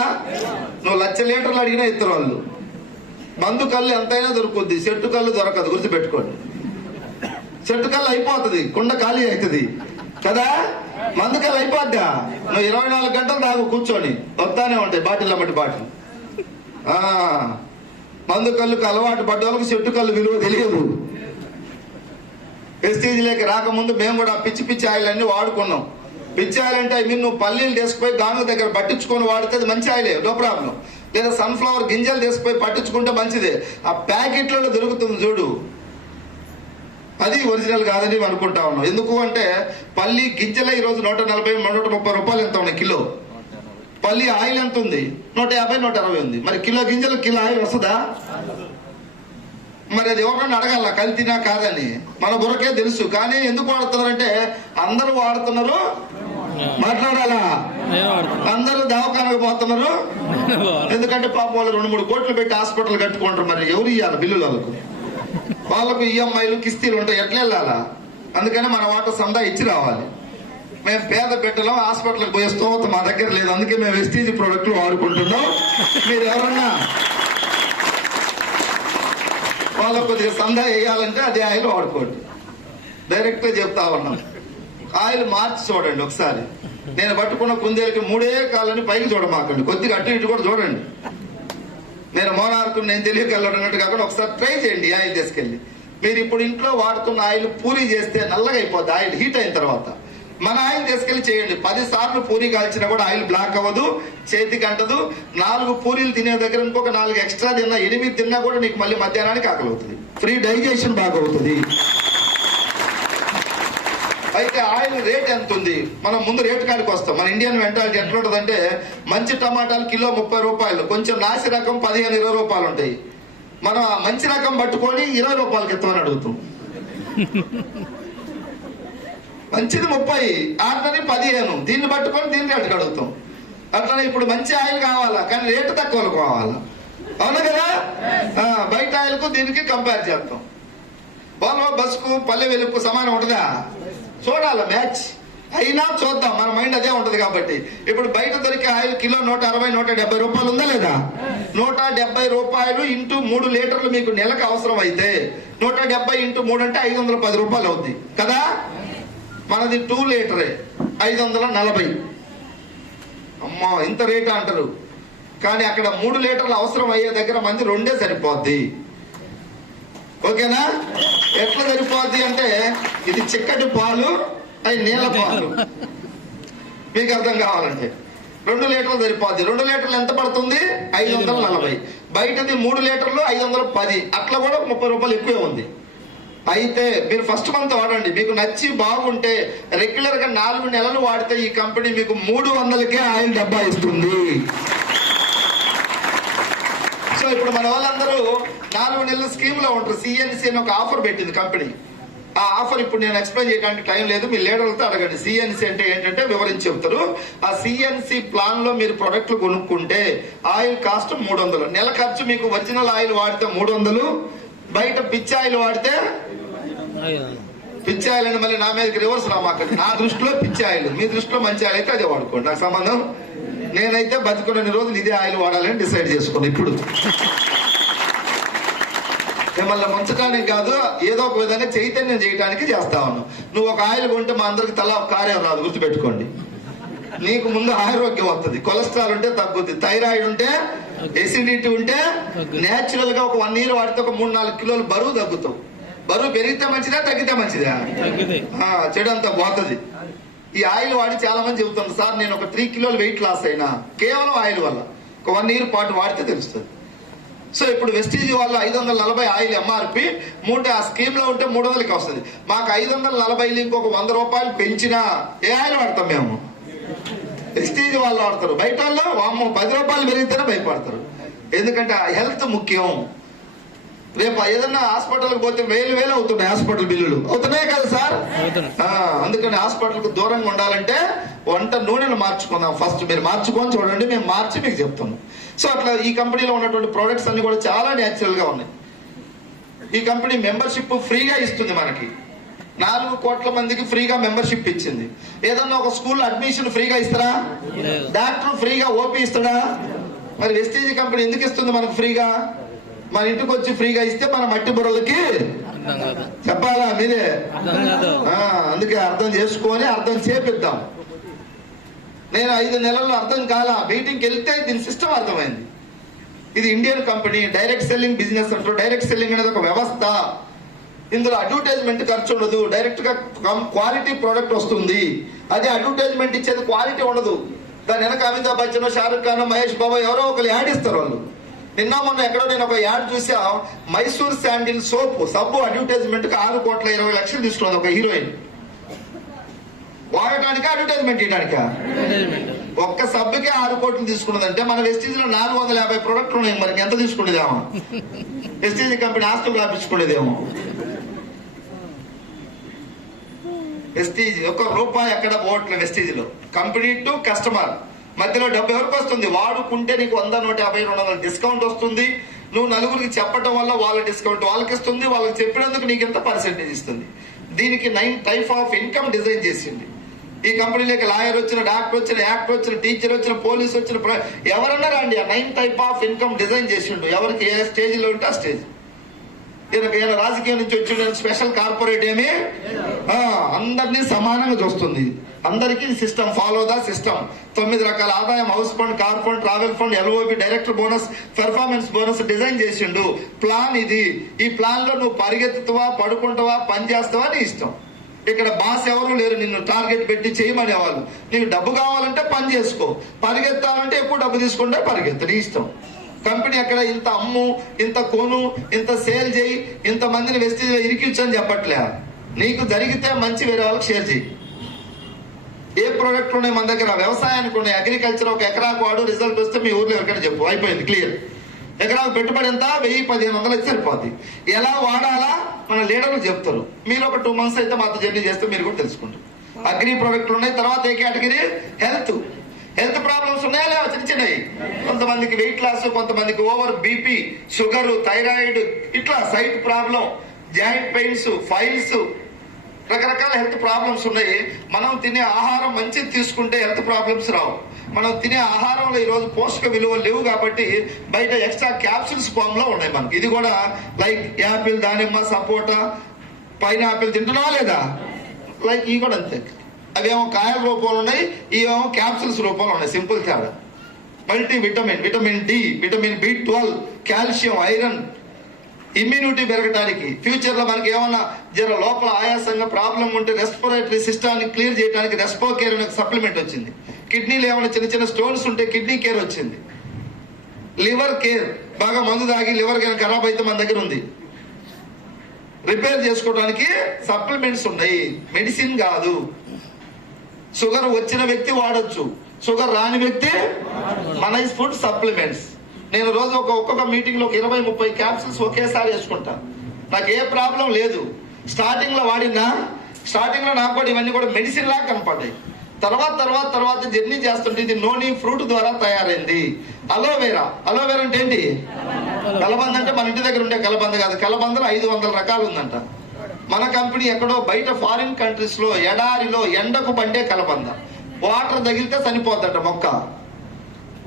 నువ్వు 1,00,000 లీటర్లు అడిగినా ఇద్దరు వాళ్ళు. మందు కళ్ళు ఎంతైనా దొరుకుద్ది, చెట్టు కళ్ళు దొరకదు, గుర్తుపెట్టుకోండి. చెట్టు కళ్ళు అయిపోతుంది, కుండ ఖాళీ అవుతుంది కదా. మందు కళ్ళు అయిపోద్దా? నువ్వు 24 గంటలు దాకా కూర్చొని వస్తానే ఉంటాయి బాటిల్ అమ్మటి బాటిల్. మందు కళ్ళుకు అలవాటు పడ్డ వాళ్ళకి చెట్టు కళ్ళు విలువ తెలియదు. వెస్టీజ్ లేక రాకముందు మేము కూడా పిచ్చి పిచ్చి ఆయిల్ అన్ని వాడుకున్నాం. పిచ్చి ఆయిల్ అంటే నువ్వు పల్లీలు తీసుకుపోయి గానుగ దగ్గర పట్టించుకొని వాడితే అది మంచి ఆయిలే, నో ప్రాబ్లం. లేదా సన్ఫ్లవర్ గింజలు తీసుకుపోయి పట్టించుకుంటే మంచిదే. ఆ ప్యాకెట్లలో దొరుకుతుంది చూడు, అది ఒరిజినల్ కాదని అనుకుంటా ఉన్నాం. ఎందుకు అంటే పల్లి గింజలే ఈరోజు 140-130 రూపాయలు ఎంత ఉన్నాయి కిలో. పల్లి ఆయిల్ ఎంత ఉంది? 150-160 ఉంది. మరి కిలో గింజలు కిలో ఆయిల్ వస్తుందా? మరి అది ఎవరన్నా అడగాల కల్తీనా కాదని. మన బుర్రకే తెలుసు. కానీ ఎందుకు వాడుతున్నారంటే అందరూ వాడుతున్నారు, మాట్లాడాలా? అందరూ దవాఖానకు పోతున్నారు. ఎందుకంటే పాపం వాళ్ళు 2-3 కోట్లు పెట్టి హాస్పిటల్ కట్టుకుంటారు. మరి ఎవరు ఇవ్వాలి బిల్లులు? వాళ్ళకు ఈఎంఐలు కిస్తీలు ఉంటాయి, ఎట్లా వెళ్ళాలా? అందుకని మన వాట సందా ఇచ్చి రావాలి. మేము పేద బిడ్డలం, హాస్పిటల్కి పోయే స్తోమత మా దగ్గర లేదు, అందుకే మేము వెస్టీజ్ ప్రోడక్ట్లు వాడుకుంటున్నాం. మీరు ఎవరన్నా వాళ్ళకు కొద్దిగా సందా వేయాలంటే అదే ఆయిల్ వాడుకోండి. డైరెక్ట్ గా చెప్తా ఉన్నాం. ఆయిల్ మార్చి చూడండి ఒకసారి. నేను పట్టుకున్న కుందేలకి 3 కాళ్ళని పైకి చూడమాకండి, కొద్దిగా అటు ఇటు కూడా చూడండి. నేను మోనార్కు నేను తెలియగలన్నట్టు కాకుండా ఒకసారి ట్రై చేయండి ఆయిల్ తీసుకెళ్ళి. మీరు ఇప్పుడు ఇంట్లో వాడుతున్న ఆయిల్ పూరీ చేస్తే నల్లగా అయిపోద్ది ఆయిల్ హీట్ అయిన తర్వాత. మన ఆయిల్ తీసుకెళ్లి చేయండి. 10 సార్లు పూరీ కాల్చినా కూడా ఆయిల్ బ్లాక్ అవ్వదు, చేతికి అంటదు. 4 పూరీలు తినే దగ్గర ఇంకొక 4 ఎక్స్ట్రా తిన్నా, 8 తిన్నా కూడా నీకు మళ్ళీ మధ్యాహ్నానికి ఆకలి అవుతుంది. ఫ్రీ డైజెషన్ బాగా అవుతుంది. అయితే ఆయిల్ రేట్ ఎంత ఉంది? మనం ముందు రేటు కాడికి వస్తాం. మన ఇండియన్ మెంటాలిటీ ఎట్లా ఉంటుందంటే, మంచి టమాటాలు కిలో 30 రూపాయలు, కొంచెం నాసి రకం 15-20 రూపాయలు ఉంటాయి. మనం ఆ మంచి రకం పట్టుకొని 20 రూపాయలకి ఎత్తమని అడుగుతాం. మంచిది 30, ఆటని 15, దీన్ని పట్టుకొని దీన్ని రేటుకి అడుగుతాం. అట్లనే ఇప్పుడు మంచి ఆయిల్ కావాలా, కానీ రేటు తక్కువలు కావాలా? అవును కదా. బయట ఆయిల్కు దీనికి కంపేర్ చేస్తాం. వాళ్ళ బస్సుకు పల్లె వెలుగుకు సమానం ఉంటుందా? చూడాలి మ్యాచ్ అయినా చూద్దాం, మన మైండ్ అదే ఉంటది కాబట్టి. ఇప్పుడు బయట దొరికే ఆయిల్ కిలో 160-170 రూపాయలు ఉందా లేదా? 170 రూపాయలు ఇంటూ 3 లీటర్లు మీకు నెలకు అవసరం అయితే 170 ఇంటూ 3 అంటే 510 రూపాయలు అవుద్ది కదా. మనది 2 లీటరే 540. అమ్మా ఇంత రేటు అంటారు, కానీ అక్కడ 3 లీటర్లు అవసరం అయ్యే దగ్గర మంది 2 సరిపోద్ది. ఓకేనా? ఎట్లా సరిపోద్ది అంటే, ఇది చిక్కటి పాలు, అవి నీళ్ళ పాలు. మీకు అర్థం కావాలంటే 2 లీటర్లు సరిపోద్ది. 2 లీటర్లు ఎంత పడుతుంది? 540. బయటది 3 లీటర్లు 510, అట్లా కూడా 30 రూపాయలు ఎక్కువే ఉంది. అయితే మీరు ఫస్ట్ మంత్ వాడండి, మీకు నచ్చి బాగుంటే రెగ్యులర్ గా 4 నెలలు వాడితే ఈ కంపెనీ మీకు 300కే ఆయిల్ డబ్బా ఇస్తుంది. సో ఇప్పుడు మన వాళ్ళందరూ 4 నెలల స్కీమ్ లో ఉంటారు. సిఎన్సి అని ఒక ఆఫర్ పెట్టింది కంపెనీ. ఆ ఆఫర్ ఇప్పుడు నేను ఎక్స్ప్లెయిన్ చేయడానికి టైం లేదు, మీ లీడర్లతో అడగండి. సిఎన్సి అంటే ఏంటంటే వివరించి చెప్తారు. ఆ సిఎన్సి ప్లాన్ లో మీరు ప్రొడక్ట్లు కొనుక్కుంటే ఆయిల్ కాస్ట్ 300. నెల ఖర్చు మీకు ఒరిజినల్ ఆయిల్ వాడితే 300, బయట పిచ్చి ఆయిల్ వాడితే పిచ్చి ఆయిల్ అని మళ్ళీ నా మీదకి రివర్స్ రామాకండి. నా దృష్టిలో పిచ్చి ఆయిల్, మీ దృష్టిలో మంచి ఆయిల్ అయితే అదే వాడుకోండి, నాకు సంబంధం. నేనైతే బతుకున్న రోజులు ఇదే ఆయిల్ వాడాలని డిసైడ్ చేసుకోండి. ఇప్పుడు మిమ్మల్ని ముంచడానికి కాదు, ఏదో ఒక విధంగా చైతన్యం చేయడానికి చేస్తా ఉన్నాం. నువ్వు ఒక ఆయిల్ కొంటే మా అందరికి తల కార్యం రాదు, గుర్తుపెట్టుకోండి. నీకు ముందు ఆరోగ్యం వస్తుంది, కొలెస్ట్రాల్ ఉంటే తగ్గుద్ది, థైరాయిడ్ ఉంటే, ఎసిడిటీ ఉంటే నేచురల్ గా ఒక 1 year వాడితే ఒక 3-4 కిలోలు బరువు తగ్గుతావు. బరువు పెరిగితే మంచిదా తగ్గితే మంచిదా? చెడు అంతా పోతుంది. ఈ ఆయిల్ వాడి చాలా మంది చెబుతుంది, సార్ నేను ఒక 3 కిలోలు వెయిట్ లాస్ అయినా కేవలం ఆయిల్ వల్ల. ఒక 1 year పాటు వాడితే తెలుస్తుంది. సో ఇప్పుడు వెస్టీజ్ వల్ల 540 ఆయిల్ ఎంఆర్పి, ఆ స్కీమ్ లో ఉంటే 300కి వస్తుంది. మాకు 540 ఇంకొక 100 రూపాయలు పెంచినా ఏ ఆయిల్ వాడతాం మేము? వెస్టీజ్ వాళ్ళు వాడతారు. బయట వాళ్ళు 10 రూపాయలు పెరిగితేనే భయపడతారు, ఎందుకంటే హెల్త్ ముఖ్యం. రేపు ఏదన్నా హాస్పిటల్కి పోతే వేలు అవుతున్నాయి, హాస్పిటల్ బిల్లులు అవుతున్నాయి కదా సార్. అందుకని హాస్పిటల్ కు దూరంగా ఉండాలంటే వంట నూనెను మార్చుకుందాం. ఫస్ట్ మీరు మార్చుకొని చూడండి, మేము మార్చి మీకు చెప్తాము. సో అట్లా ఈ కంపెనీలో ఉన్నటువంటి ప్రోడక్ట్స్ అన్ని కూడా చాలా న్యాచురల్ గా ఉన్నాయి. ఈ కంపెనీ మెంబర్షిప్ ఫ్రీగా ఇస్తుంది. మనకి 4 కోట్ల మందికి ఫ్రీగా మెంబర్షిప్ ఇచ్చింది. ఏదన్నా ఒక స్కూల్ అడ్మిషన్ ఫ్రీగా ఇస్తారా? డాక్టర్ ఫ్రీగా ఓపీ ఇస్తాడా? మరి వెస్టీజ్ కంపెనీ ఎందుకు ఇస్తుంది మనకు ఫ్రీగా? మన ఇంటికి వచ్చి ఫ్రీగా ఇస్తే మన మట్టి బుర్రలకి చెప్పాలా మీరే? అందుకే అర్థం చేసుకొని అర్థం చేపిద్దాం. నేను 5 నెలల్లో అర్థం కాలా, మీటింగ్కి వెళ్తే దీని సిస్టమ్ అర్థమైంది. ఇది Indian company, direct selling business అంటారు. డైరెక్ట్ సెల్లింగ్ అనేది ఒక వ్యవస్థ. ఇందులో అడ్వర్టైజ్మెంట్ ఖర్చు ఉండదు, డైరెక్ట్ గా క్వాలిటీ ప్రోడక్ట్ వస్తుంది. అదే అడ్వర్టైజ్మెంట్ ఇచ్చేది క్వాలిటీ ఉండదు. దాని వెనక అమితాబ్ బచ్చన్, షారుఖ్ ఖాన్, మహేష్ బాబు ఎవరో ఒకరు యాడ్ ఇస్తారు వాళ్ళు. నిన్న మొన్న ఎక్కడో నేను ఒక యాడ్ చూసా, మైసూర్ శాండిల్ సబ్బు అడ్వర్టైజ్మెంట్ కి 6,20,00,000 తీసుకున్నది ఒక హీరోయిన్. వాడటానికి అడ్వర్టైజ్మెంట్ చేయడానిక ఒక్క సబ్బుకే 6 కోట్లు తీసుకున్నదంటే మన వెస్టీజ్ లో 450 ప్రొడక్ట్లు ఉన్నాయి. మరి ఎంత తీసుకునేదేమో వెస్టీజ్ కంపెనీ ఆస్తులు రాపించుకునేదేమో. వెస్టీజ్ ₹1 ఎక్కడ పోవట్లేదు. వెస్టీజ్ లో కంపెనీ టు కస్టమర్ మధ్యలో డబ్బు ఎవరికి వస్తుంది? వాడుకుంటే నీకు 100, 150, 200 డిస్కౌంట్ వస్తుంది. నువ్వు నలుగురికి చెప్పడం వల్ల వాళ్ళ డిస్కౌంట్ వాళ్ళకి ఇస్తుంది. వాళ్ళకి చెప్పినందుకు నీకు ఎంత పర్సెంటేజ్ ఇస్తుంది. దీనికి 9 టైప్ ఆఫ్ ఇన్కమ్ డిజైన్ చేసింది. ఈ కంపెనీలోకి లాయర్ వచ్చిన, డాక్టర్ వచ్చిన, యాక్టర్ వచ్చిన, టీచర్ వచ్చిన, పోలీస్ వచ్చిన, ఎవరన్నా రండి. ఆ 9 టైప్ ఆఫ్ ఇన్కమ్ డిజైన్ చేసిండు. ఎవరికి ఏ స్టేజ్లో ఉంటే ఆ స్టేజ్. ఈయన రాజకీయం నుంచి వచ్చి స్పెషల్ కార్పొరేట్ ఏమి అందరినీ సమానంగా చూస్తుంది. అందరికీ సిస్టమ్ ఫాలో ద సిస్టమ్. 9 రకాల ఆదాయం, house fund, car fund, travel fund, LOB, director bonus, performance bonus design చేసిండు. ప్లాన్ ఇది. ఈ ప్లాన్ లో నువ్వు పరిగెత్తుతావా, పడుకుంటావా, పని చేస్తావా నీ ఇష్టం. ఇక్కడ బాస్ ఎవరు లేరు నిన్ను టార్గెట్ పెట్టి చేయమనేవాళ్ళు. నీకు డబ్బు కావాలంటే పని చేసుకో, పరిగెత్తాలంటే ఎక్కువ డబ్బు తీసుకుంటే పరిగెత్తు, నీ ఇష్టం. కంపెనీ అక్కడ ఇంత అమ్ము, ఇంత కొను, ఇంత సేల్ చేయి, ఇంత మందిని వెస్టేజ్ ఇరికించు అని చెప్పట్లే. నీకు జరిగితే మంచి వేరే వాళ్ళకి షేర్ చేయి. ఏ ప్రోడక్ట్లు ఉన్నాయి మన దగ్గర? వ్యవసాయానికి ఉన్నాయి. అగ్రికల్చర్ ఒక ఎకరాకు వాడు, రిజల్ట్ వస్తే మీ ఊర్లో ఎవరికైనా చెప్పు, అయిపోయింది, క్లియర్. ఎకరాకు పెట్టుబడి ఎంత? 1000-1500 అయితే సరిపోద్ది. ఎలా వాడాలా మన లీడర్లు చెప్తారు. మీరు ఒక 2 months అయితే మాతో జర్నీ చేస్తే మీరు కూడా తెలుసుకుంటారు. అగ్రి ప్రోడక్ట్లు ఉన్నాయి. తర్వాత ఏ కేటగిరీ? హెల్త్ ప్రాబ్లమ్స్ ఉన్నాయా లేవా? చిన్నవి. కొంతమందికి వెయిట్ లాస్, కొంతమందికి ఓవర్ బీపీ, షుగర్, థైరాయిడ్, ఇట్లా sight problem, joint pains, piles, రకరకాల హెల్త్ ప్రాబ్లమ్స్ ఉన్నాయి. మనం తినే ఆహారం మంచిది తీసుకుంటే హెల్త్ ప్రాబ్లమ్స్ రావు. మనం తినే ఆహారంలో ఈరోజు పోషక విలువలు లేవు కాబట్టి బయట ఎక్స్ట్రా క్యాప్సూల్స్ ఫామ్ లో ఉన్నాయి మనకి. ఇది కూడా లైక్ యాపిల్, దానిమ్మ, సపోటా, పైనాపిల్ తింటున్నావా లేదా? లైక్ ఇవి కూడా అంతే. అవేమో కాయల రూపంలో ఉన్నాయి, ఇవేమో క్యాప్సూల్స్ రూపంలో ఉన్నాయి. సింపుల్ తేడా. Multivitamin, vitamin D, vitamin B12, calcium, iron, immunity పెరగడానికి. ఫ్యూచర్ లో మనకి ఏమన్నా జర లోపల ఆయాసంగా ప్రాబ్లం ఉంటే రెస్పిరేటరీ సిస్టాన్ని క్లియర్ చేయడానికి రెస్పో కేర్ అనే సప్లిమెంట్ వచ్చింది. కిడ్నీలో ఏమైనా చిన్న స్టోన్స్ ఉంటే కిడ్నీ కేర్ వచ్చింది. లివర్ కేర్, బాగా మందు తాగి లివర్ కానీ ఖరాబ్ అయితే మన దగ్గర ఉంది. రిపేర్ చేసుకోవడానికి సప్లిమెంట్స్ ఉన్నాయి, మెడిసిన్ కాదు. షుగర్ వచ్చిన వ్యక్తి వాడొచ్చు, షుగర్ రాని వ్యక్తి మన ఫుడ్ సప్లిమెంట్స్. నేను రోజు ఒక్కొక్క మీటింగ్ లో 20-30 క్యాప్సూల్స్ ఒకేసారి వేసుకుంటాను. నాకు ఏ ప్రాబ్లం లేదు. స్టార్టింగ్ లో వాడినా, స్టార్టింగ్ లో నాకు కూడా ఇవన్నీ కూడా మెడిసిన్ లాగా కనపడ్డాయి. తర్వాత జర్నీ చేస్తుంటే ఇది నోని ఫ్రూట్ ద్వారా తయారైంది. అలోవెరా అంటే ఏంటి? కలబంద. అంటే మన ఇంటి దగ్గర ఉండే కలబంద కాదు. కలబందలో 500 రకాలు ఉందంట. మన కంపెనీ ఎక్కడో బయట ఫారిన్ కంట్రీస్ లో ఎడారిలో ఎండకు పండే కలబంద. వాటర్ తగిలితే చనిపోద్దట మొక్క.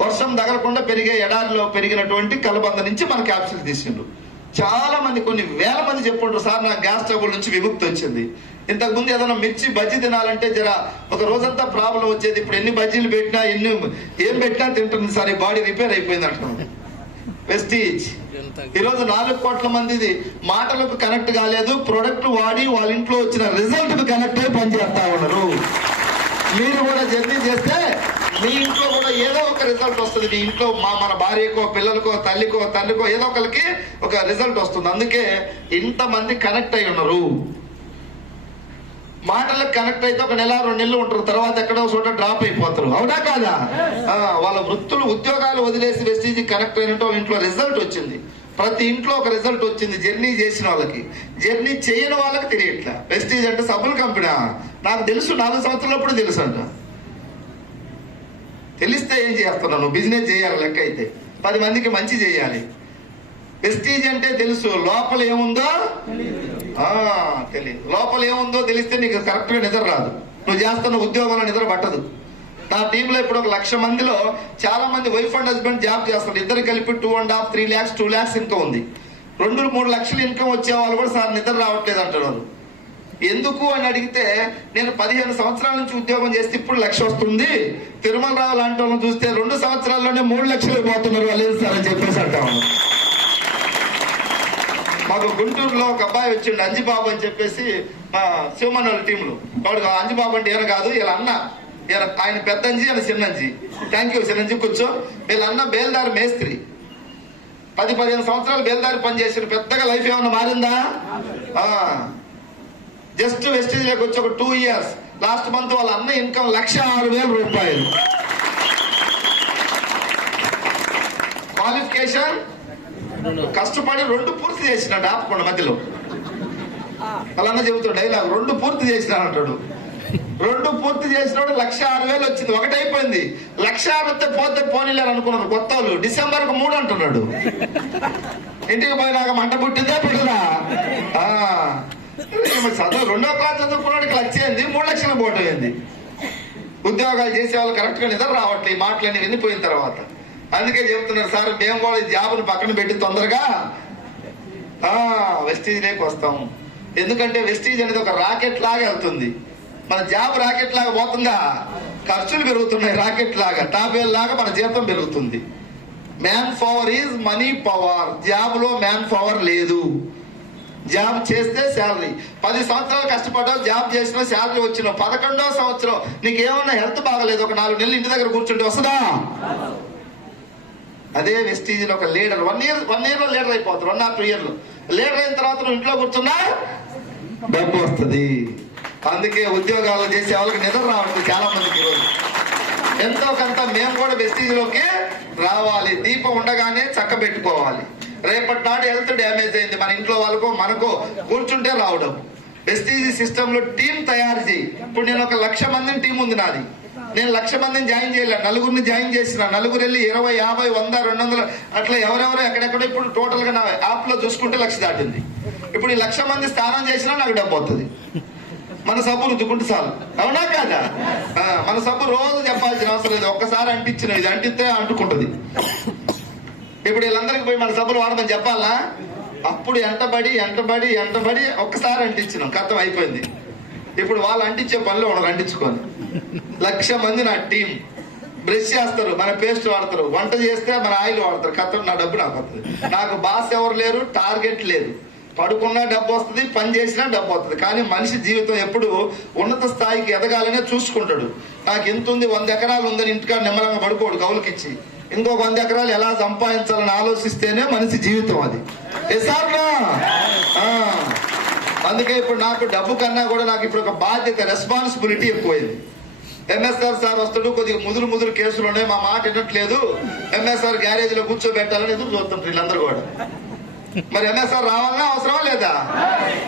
వర్షం తగలకుండా పెరిగే ఎడారిలో పెరిగినటువంటి కలబంద నుంచి మన క్యాప్సూల్ తీసిండ్రు. చాలా మంది, కొన్ని వేల మంది చెప్పుండ్రు, సార్ నాకు గ్యాస్ ట్రబుల్ నుంచి విముక్తి వచ్చింది. ఇంతకు ముందు ఏదైనా మిర్చి బజ్జీ తినాలంటే జర ఒక రోజంతా ప్రాబ్లం వచ్చేది. ఇప్పుడు ఎన్ని బజ్జీలు పెట్టినా, ఏం పెట్టినా తింటుంది సార్, ఈ బాడీ రిపేర్ అయిపోయింది అంటున్నాం. వెస్టీజ్ ఈరోజు 4 కోట్ల మంది మాటలకు కనెక్ట్ కాలేదు, ప్రొడక్ట్ వాడి వాళ్ళ ఇంట్లో వచ్చిన రిజల్ట్ కు కనెక్ట్ అయి పనిచేస్తా ఉన్నారు. మీరు కూడా జర్నీ చేస్తే మీ ఇంట్లో కూడా ఏదో ఒక రిజల్ట్ వస్తుంది. మీ ఇంట్లో మన భార్యకో, పిల్లలకో, తల్లికో, తండ్రికో ఏదో ఒకరికి ఒక రిజల్ట్ వస్తుంది. అందుకే ఇంతమంది కనెక్ట్ అయి ఉన్నారు. మాటలకు కనెక్ట్ అయితే ఒక 1-2 నెలలు ఉంటారు, తర్వాత ఎక్కడో చోట డ్రాప్ అయిపోతారు. అవునా కాదా? వాళ్ళ వృత్తులు, ఉద్యోగాలు వదిలేసి వెస్టీజ్ కనెక్ట్ అయినట్టు వాళ్ళ ఇంట్లో రిజల్ట్ వచ్చింది. ప్రతి ఇంట్లో ఒక రిజల్ట్ వచ్చింది. జర్నీ చేసిన వాళ్ళకి, జర్నీ చేయని వాళ్ళకి తెలియట్లా. వెస్టీజ్ అంటే సబ్బుల కంపెనీ నాకు తెలుసు, 4 సంవత్సరాలప్పుడు తెలుసు అంట. తెలిస్తే ఏం చేస్తున్నాను? బిజినెస్ చేయాలి, లెక్క అయితే 10 మందికి మంచి చేయాలి. వెస్టీజ్ అంటే తెలుసు, లోపల ఏముందో తెలియదు. లోపల ఏముందో తెలిస్తే నీకు కరెక్ట్ గా నిద్ర రాదు. నువ్వు చేస్తున్న ఉద్యోగంలో నిద్ర పట్టదు. నా టీంలో ఇప్పుడు 1,00,000 మందిలో చాలా మంది వైఫ్ అండ్ హస్బెండ్ జాబ్ చేస్తారు. ఇద్దరు కలిపి 2.5-3 lakhs 2 lakhs ఇన్కమ్ ఉంది. 2-3 లక్షలు ఇన్కమ్ వచ్చే వాళ్ళు కూడా సార్ నిద్ర రావట్లేదు అంటున్నారు. ఎందుకు అని అడిగితే, నేను 15 సంవత్సరాల నుంచి ఉద్యోగం చేస్తే ఇప్పుడు 1,00,000 వస్తుంది. తిరుమల రావు లాంటి వాళ్ళని చూస్తే 2 సంవత్సరాల్లోనే 3 లక్షలు పోతున్నారు వాళ్ళు సార్ అని చెప్పేసి అంటాము. మాకు గుంటూరులో ఒక అబ్బాయి వచ్చిండు, అంజిబాబు అని చెప్పేసి, మా శివమన్ వాళ్ళ టీంలో. వాడు అంజిబాబు అంటే ఈయన కాదు, వీళ్ళ అన్న. ఆయన పెద్దంజి, ఆయన చిన్నంజి. థ్యాంక్ యూ చిన్నంజి, కూర్చో. వీళ్ళ అన్న బేల్దారి మేస్త్రి. 10-15 సంవత్సరాలు బేల్దారి పనిచేసిన. పెద్దగా లైఫ్ ఏమన్నా మారిందా? జస్ట్ వెస్టేజ్ లోకి వచ్చి ఒక 2 years. లాస్ట్ మంత్ వాళ్ళ అన్న ఇన్కమ్ 1,06,000 రూపాయలు. క్వాలిఫికేషన్ కష్టపడి 2 పూర్తి చేసినాడు. ఆపకుండా మధ్యలో వాళ్ళ అన్న చెబుతాడు డైలాగ్, 2 పూర్తి చేసినాడు అంటాడు. 2 పూర్తి చేసినాడు, 1,06,000 వచ్చింది. ఒకటి అయిపోయింది. 1,06,000 వస్తే పోతే పోనీలేరు అనుకున్నారు కొత్త వాళ్ళు. డిసెంబర్కు 3 అంటున్నాడు. ఇంటికి పోయినాక మంట పుట్టిందే పుట్టదా? చదువు 2వ క్లాస్ చదువుకున్నాడికి 1,00,000 అయింది, 3 లక్షలు పోటీ అయింది. ఉద్యోగాలు చేసే వాళ్ళు కరెక్ట్గా నిద్ర రావట్లేదు, ఈ మాటలన్నీ వినిపోయిన తర్వాత. అందుకే చెప్తున్నారు సార్, మేము కూడా ఈ జాబ్ను పక్కన పెట్టి తొందరగా వెస్టీజ్లోకి వస్తాము. ఎందుకంటే వెస్టీజ్ అనేది ఒక రాకెట్ లాగా వెళ్తుంది. మన జాబ్ రాకెట్ లాగా పోతుందా, ఖర్చులు పెరుగుతున్నాయి. రాకెట్ లాగా టాపేల్ లాగా మన జీతం పెరుగుతుంది. Man power is money power. Job లో మ్యాన్ పవర్ లేదు. జాబ్ చేస్తే శాలరీ. 10 సంవత్సరాలు కష్టపడ్డావు, జాబ్ చేసినా శాలరీ వచ్చిన 11వ సంవత్సరం నీకేమన్నా హెల్త్ బాగలేదు, ఒక 4 నెలలు ఇంటి దగ్గర కూర్చుంటే వస్తుందా? అదే వెస్టీజ్ లో ఒక లీడర్ 1 year లో లీడర్ అయిపోతారు. 1 or 2 years లో లీడర్ అయిన తర్వాత నువ్వు ఇంట్లో కూర్చున్నా డబ్బు వస్తుంది. అందుకే ఉద్యోగాలు చేసే వాళ్ళకి నిద్ర రావట్లేదు చాలా మందికి. ఈరోజు ఎంతో కొంత మేము కూడా వెస్టీజ్ లోకి రావాలి. దీపం ఉండగానే చక్క పెట్టుకోవాలి. రేపటి నాడు హెల్త్ డ్యామేజ్ అయింది మన ఇంట్లో వాళ్ళకో మనకో, కూర్చుంటే రావడం. వెస్టీజ్ సిస్టమ్ లో టీం తయారు చేయి. ఇప్పుడు నేను ఒక 1,00,000 మందిని టీం ఉంది నాది. నేను 1,00,000 మందిని జాయిన్ చేయలే, 4 జాయిన్ చేసిన. 4 వెళ్ళి 20, 50, 100, 200 అట్లా ఎవరెవరో ఎక్కడెక్కడ. ఇప్పుడు టోటల్ గా నా యాప్ లో చూసుకుంటే 1,00,000 దాటింది. ఇప్పుడు ఈ 1,00,000 మంది స్నానం చేసినా నాకు డబ్బు వస్తుంది. మన సబ్బు రుద్దుకుంటే చాలు, అవునా కాదా? మన సబ్బు రోజు చెప్పాల్సిన అవసరం లేదు. ఒక్కసారి అంటించిన, ఇది అంటిస్తే అంటుకుంటుంది. ఇప్పుడు వీళ్ళందరికీ పోయి మన సబ్బులు వాడమని చెప్పాలా? అప్పుడు ఎంటబడి ఒక్కసారి అంటించినాం, కథం అయిపోయింది. ఇప్పుడు వాళ్ళు అంటించే పనిలో ఉండరు, అంటించుకొని. 1,00,000 మంది నా టీం. బ్రష్ చేస్తారు, మన పేస్ట్ వాడతారు, వంట చేస్తే మన ఆయిల్ వాడతారు. కథం నా డబ్బు నాకు వస్తుంది. నాకు బాస్ ఎవరు లేరు, టార్గెట్ లేదు. పడుకున్నా డబ్బు వస్తుంది, పని చేసినా డబ్బు వస్తుంది. కానీ మనిషి జీవితం ఎప్పుడు ఉన్నత స్థాయికి ఎదగాలనే చూసుకుంటాడు. నాకు ఎంత ఉంది, 100 ఎకరాలు ఉందని ఇంటికాడ నిమ్మలంగా పడుకోడు కౌలుకిచ్చి. ఇంకొక 100 ఎకరాలు ఎలా సంపాదించాలని ఆలోచిస్తేనే మనిషి జీవితం అది. అందుకే ఇప్పుడు నాకు డబ్బు కన్నా కూడా నాకు ఇప్పుడు ఒక బాధ్యత, రెస్పాన్సిబిలిటీ ఎక్కువైంది. ఎంఎస్ఆర్ సార్ వస్తాడు, కొద్దిగా ముదురు కేసులు ఉన్నాయి, మా మాట వినట్లేదు, ఎంఎస్ఆర్ గ్యారేజ్ లో కూర్చోబెట్టాలని ఎదురు చూస్తుంటారు వీళ్ళందరూ కూడా. మరి ఎంఎస్ఆర్ రావాలన్నా అవసరమా లేదా?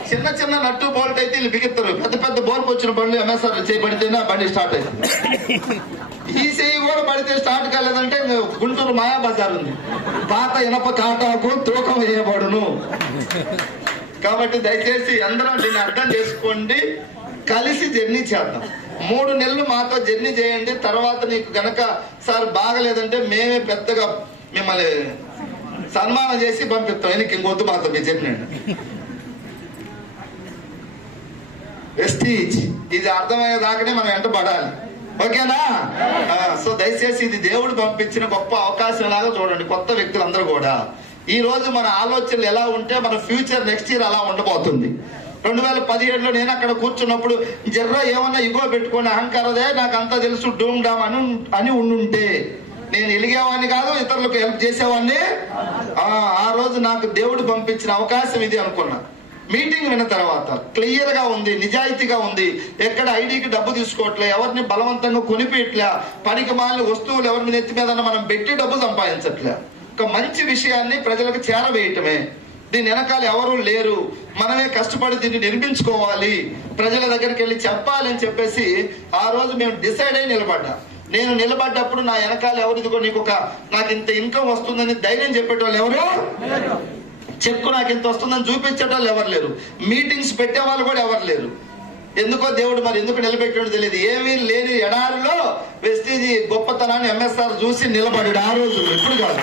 చిన్న నట్టు బోల్ట్ అయితే వీళ్ళు బిగిస్తారు. పెద్ద బోల్పు వచ్చిన బండ్లు ఎంఎస్ఆర్ చేయబడితేనే బండి స్టార్ట్ అవుతుంది. ఈ చెయ్యి కూడా పడితే స్టార్ట్ కాలేదంటే గుంటూరు మాయా బజార్ ఉంది, పాత ఇనప కాటాకు తూకం వేయబడును. కాబట్టి దయచేసి అందరూ దీన్ని అర్థం చేసుకోండి, కలిసి జర్నీ చేద్దాం. 3 నెలలు మాతో జర్నీ చేయండి. తర్వాత నీకు గనక సార్ బాగలేదంటే మేమే పెద్దగా మిమ్మల్ని సన్మానం చేసి పంపిస్తాం. ఎనికి ఇంకొద్దు మాతో మీ జర్నీ. వెస్టీజ్ ఇది అర్థమయ్యేదాకానే మనం వెంట పడాలి, ఓకేనా? సో దయచేసి ఇది దేవుడు పంపించిన గొప్ప అవకాశం లాగా చూడండి. కొత్త వ్యక్తులందరూ కూడా ఈ రోజు మన ఆలోచనలు ఎలా ఉంటే మన ఫ్యూచర్ నెక్స్ట్ ఇయర్ అలా ఉండబోతుంది. 2017లో నేను అక్కడ కూర్చున్నప్పుడు జర్ర ఏమన్నా ఇగో పెట్టుకుని అహంకారదే నాకు అంతా తెలుసు డూమ్ డామ్ అని ఉండుంటే నేను ఎలిగేవాడిని కాదు, ఇతరులకు హెల్ప్ చేసేవాడిని. ఆ రోజు నాకు దేవుడు పంపించిన అవకాశం ఇది అనుకున్నా. మీటింగ్ విన్న తర్వాత క్లియర్ గా ఉంది, నిజాయితీగా ఉంది. ఎక్కడ ఐడికి డబ్బు తీసుకోవట్లే, ఎవరిని బలవంతంగా కొనిపించట్లే, పనికి మాలిన వస్తువులు ఎవరి మీద ఎత్తి మీద మనం పెట్టి డబ్బు సంపాదించట్లే. ఒక మంచి విషయాన్ని ప్రజలకు చేరవేయటమే. దీని వెనకాల ఎవరూ లేరు, మనమే కష్టపడి దీన్ని నిర్మించుకోవాలి, ప్రజల దగ్గరికి వెళ్ళి చెప్పాలి అని చెప్పేసి ఆ రోజు మేము డిసైడ్ అయి నిలబడ్డా. నేను నిలబడ్డప్పుడు నా వెనకాల ఎవరు, ఇదిగో నాకు ఇంత ఇన్కమ్ వస్తుందని ధైర్యం చెప్పేటోళ్ళు ఎవరు, చెక్కు నాకు ఇంత వస్తుందని చూపించేటోళ్ళు ఎవరు లేరు, మీటింగ్స్ పెట్టేవాళ్ళు కూడా ఎవరు లేరు. ఎందుకో దేవుడు మరి ఎందుకు నిలబెట్టాడో తెలియదు. ఏమీ లేని ఎడారిలో వెస్టీజ్ గొప్పతనాన్ని ఎంఎస్ఆర్ చూసి నిలబడ్డాడు ఆ రోజు, ఇప్పుడు కాదు.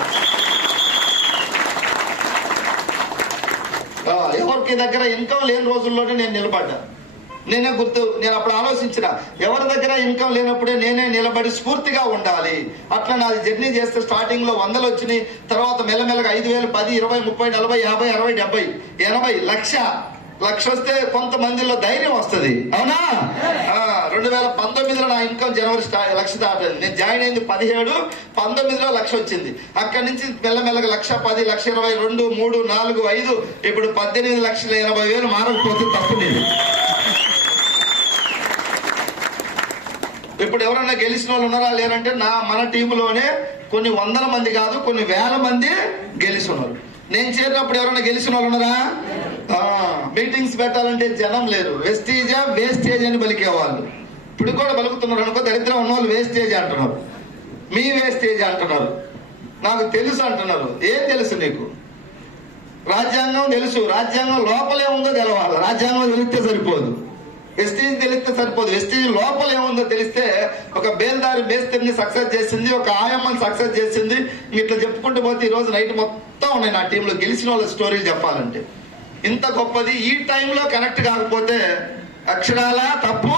ఎవరికి దగ్గర ఇన్కమ్ లేని రోజుల్లోనే నేను నిలబడ్డా. నేను అప్పుడు ఆలోచించిన, ఎవరి దగ్గర ఇన్కమ్ లేనప్పుడే నేనే నిలబడి స్ఫూర్తిగా ఉండాలి. అట్లా నాది జర్నీ చేస్తే స్టార్టింగ్ లో 100 వచ్చినాయి, తర్వాత మెల్లమెల్లగా 5,000, 10, 20, 30, 40, 50, 60, 70, 80, 1,00,000 వస్తే కొంతమందిలో ధైర్యం వస్తుంది, అవునా? 2019లో నా ఇన్కమ్ జనవరి 1,00,000 దాటింది. నేను జాయిన్ అయింది 17, 19లో 1,00,000 వచ్చింది. అక్కడి నుంచి మెల్లమెల్లగా 1,10,000, 1,20,000, 2, 3, 4, 5, ఇప్పుడు 18,80,000 మారకపోతే తప్పు లేదు. ఇప్పుడు ఎవరన్నా గెలిచిన వాళ్ళు ఉన్నారా లేరంటే మన టీంలోనే కొన్ని 100 మంది కాదు, కొన్ని 1000 మంది గెలిచి ఉన్నారు. నేను చేరినప్పుడు ఎవరైనా గెలిచిన వాళ్ళు ఉన్నారా? మీటింగ్స్ పెట్టాలంటే జనం లేరు. వెస్టీజా వేస్టేజ్ అని పలికేవాళ్ళు. ఇప్పుడు కూడా పలుకుతున్నారు అనుకో, దరిద్రం ఉన్న వాళ్ళు వేస్టేజ్ అంటున్నారు, మీ వేస్టేజ్ అంటున్నారు, నాకు తెలుసు అంటున్నారు. ఏం తెలుసు నీకు? రాజ్యాంగం తెలుసు, రాజ్యాంగం లోపలే ఉందో తెలవాలి. రాజ్యాంగం తెలిస్తే సరిపోదు. వెస్టీజ్ తెలిస్తే సరిపోదు, వెస్టీజ్ లోపల ఏముందో తెలిస్తే ఒక బేల్దారి మేస్త్రిని సక్సెస్ చేసింది, ఒక ఆయమ్మని సక్సెస్ చేసింది. ఇట్లా చెప్పుకుంటూ పోతే ఈ రోజు నైట్ మొత్తం ఉన్నాయి నా టీంలో గెలిచిన వాళ్ళ స్టోరీలు చెప్పాలంటే. ఇంత గొప్పది. ఈ టైంలో కనెక్ట్ కాకపోతే అక్షరాల తప్పు,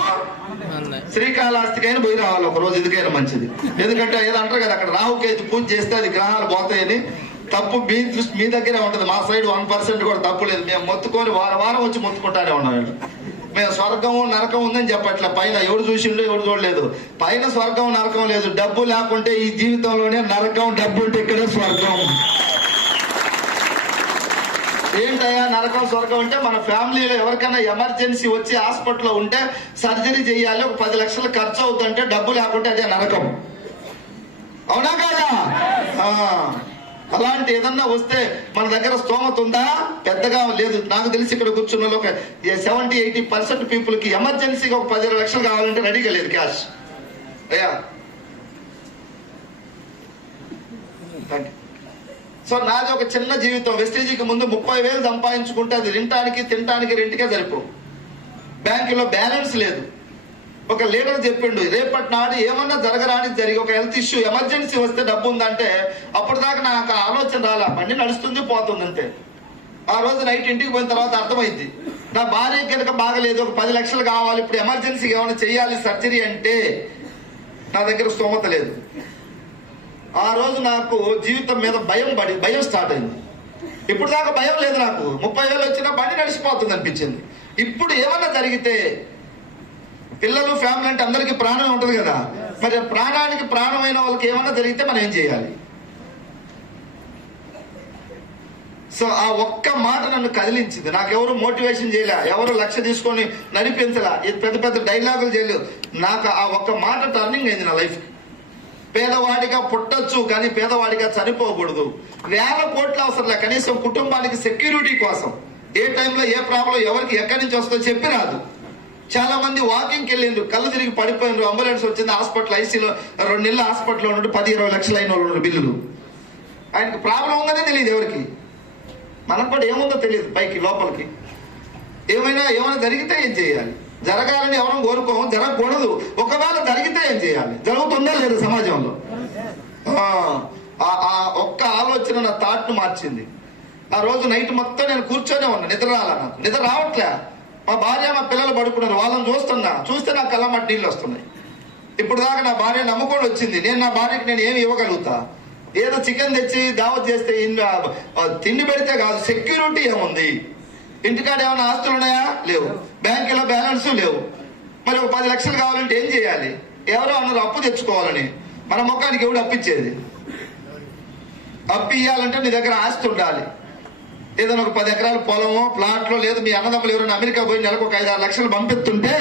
శ్రీకాళహస్తికైనా పోయి రావాలి ఒక రోజు, ఎందుకైనా మంచిది. ఎందుకంటే ఏదో అంటారు కదా, అక్కడ రాహుకేతు పూజ చేస్తే అది గ్రహాలు పోతాయని. తప్పు మీ దృష్టి మీ దగ్గరే ఉంటుంది, మా సైడ్ 1% కూడా తప్పు లేదు. మేము మొత్తుకొని వారం వచ్చి మొత్తుకుంటానే ఉన్నాం. మేము స్వర్గం నరకం ఉందని చెప్పట్లే. పైన ఎవడు చూసిండో ఎవడు చూడలేదు. పైన స్వర్గం నరకం లేదు. డబ్బు లేకుంటే ఈ జీవితంలోనే నరకం, డబ్బు ఉంటే ఇక్కడే స్వర్గం. ఏంటయ్యా నరకం స్వర్గం అంటే, మన ఫ్యామిలీలో ఎవరికైనా ఎమర్జెన్సీ వచ్చి హాస్పిటల్లో ఉంటే సర్జరీ చేయాలి, ఒక 10 లక్షలు ఖర్చు అవుతుందంటే డబ్బు లేకుంటే అదే నరకం. అవునా కాదా? అలాంటి ఏదన్నా వస్తే మన దగ్గర స్తోమత ఉందా? పెద్దగా లేదు. నాకు తెలిసి ఇక్కడ కూర్చున్న ఒక 70-80% పీపుల్ కి ఎమర్జెన్సీగా ఒక 10 లక్షలు కావాలంటే రెడీగా లేదు క్యాష్. అయ్యా సో నాది ఒక చిన్న జీవితం. వెస్టీజీకి ముందు 30,000 సంపాదించుకుంటే అది తినటానికి రెంట్కే సరిపో. బ్యాంకులో బ్యాలెన్స్ లేదు. ఒక లీడర్ చెప్పిండు, రేపటి నాడు ఏమన్నా జరగరానికి జరిగి ఒక హెల్త్ ఇష్యూ ఎమర్జెన్సీ వస్తే డబ్బు ఉందంటే, అప్పుడు దాకా నాకు ఆలోచన రాలా. బండి నడుస్తుంది పోతుంది అంతే. ఆ రోజు నైట్ ఇంటికి పోయిన తర్వాత అర్థమైంది, నా భార్య కనుక బాగలేదు, ఒక 10 లక్షలు కావాలి, ఇప్పుడు ఎమర్జెన్సీకి ఏమైనా చేయాలి సర్జరీ అంటే నా దగ్గర స్తోమత లేదు. ఆ రోజు నాకు జీవితం మీద భయం స్టార్ట్ అయింది. ఇప్పుడు దాకా భయం లేదు నాకు. 30,000 వచ్చినా బండి నడిచిపోతుంది అనిపించింది. ఇప్పుడు ఏమన్నా జరిగితే, పిల్లలు ఫ్యామిలీ అంటే అందరికీ ప్రాణం ఉంటుంది కదా, మరి ప్రాణానికి ప్రాణమైన వాళ్ళకి ఏమన్నా జరిగితే మనం ఏం చేయాలి? సో ఆ ఒక్క మాట నన్ను కదిలించింది. నాకెవరు మోటివేషన్ చేయలే, ఎవరు లక్ష్య తీసుకొని నడిపించలే, పెద్ద డైలాగులు చేయలేదు. నాకు ఆ ఒక్క మాట టర్నింగ్ అయింది నా లైఫ్. పేదవాడిగా పుట్టొచ్చు కానీ పేదవాడిగా చనిపోకూడదు. 1,000 కోట్లు అవసరం లే, కనీసం కుటుంబానికి సెక్యూరిటీ కోసం ఏ టైంలో ఏ ప్రాబ్లం ఎవరికి ఎక్కడి నుంచి వస్తుందో చెప్పి రాదు. చాలా మంది వాకింగ్కి వెళ్ళిండ్రు, కళ్ళు తిరిగి పడిపోయినరు, అంబులెన్స్ వచ్చింది, హాస్పిటల్ ఐసీలో 2 నెలలు హాస్పిటల్లో ఉన్నట్టు 10-20 లక్షలు అయిన వాళ్ళు బిల్లులు. ఆయనకి ప్రాబ్లం ఉందనే తెలియదు ఎవరికి. మనకు కూడా ఏముందో తెలియదు పైకి లోపలికి. ఏమైనా జరిగితే ఏం చేయాలి? జరగాలని ఎవరూ కోరుకోము, జరగకూడదు. ఒకవేళ జరిగితే ఏం చేయాలి? జరుగుతుందా లేదా సమాజంలో? ఆ ఒక్క ఆలోచన నా థాట్ను మార్చింది. ఆ రోజు నైట్ మొత్తం నేను కూర్చొనే ఉన్నా, నిద్ర రాలా. నాకు నిద్ర రావట్లే. మా భార్య మా పిల్లలు పడుకున్నారు, వాళ్ళని చూస్తే నాకు కళ్ళమట్టి నీళ్ళు వస్తున్నాయి. ఇప్పుడు దాకా నా భార్య నమ్ముకొని వచ్చింది. నేను నా భార్యకి నేను ఏమి ఇవ్వగలుగుతా? ఏదో చికెన్ తెచ్చి దావత్ చేస్తే తిండి పెడితే కాదు, సెక్యూరిటీ ఏముంది? ఇంటికాడ ఏమైనా ఆస్తులు ఉన్నాయా? లేవు. బ్యాంకులో బ్యాలెన్స్ లేవు. మరి ఒక 10 లక్షలు కావాలంటే ఏం చేయాలి? ఎవరో అన్నారు అప్పు తెచ్చుకోవాలని. మన ముఖానికి ఎవడు అప్పిచ్చేది? అప్పు ఇవ్వాలంటే నీ దగ్గర ఆస్తి ఉండాలి. ఏదైనా ఒక 10 ఎకరాల పొలమో ప్లాట్లో, లేదు మీ అన్నదమ్ములు ఎవరైనా అమెరికా పోయి నెలకు ఒక 5-6 లక్షలు పంపిస్తుంటే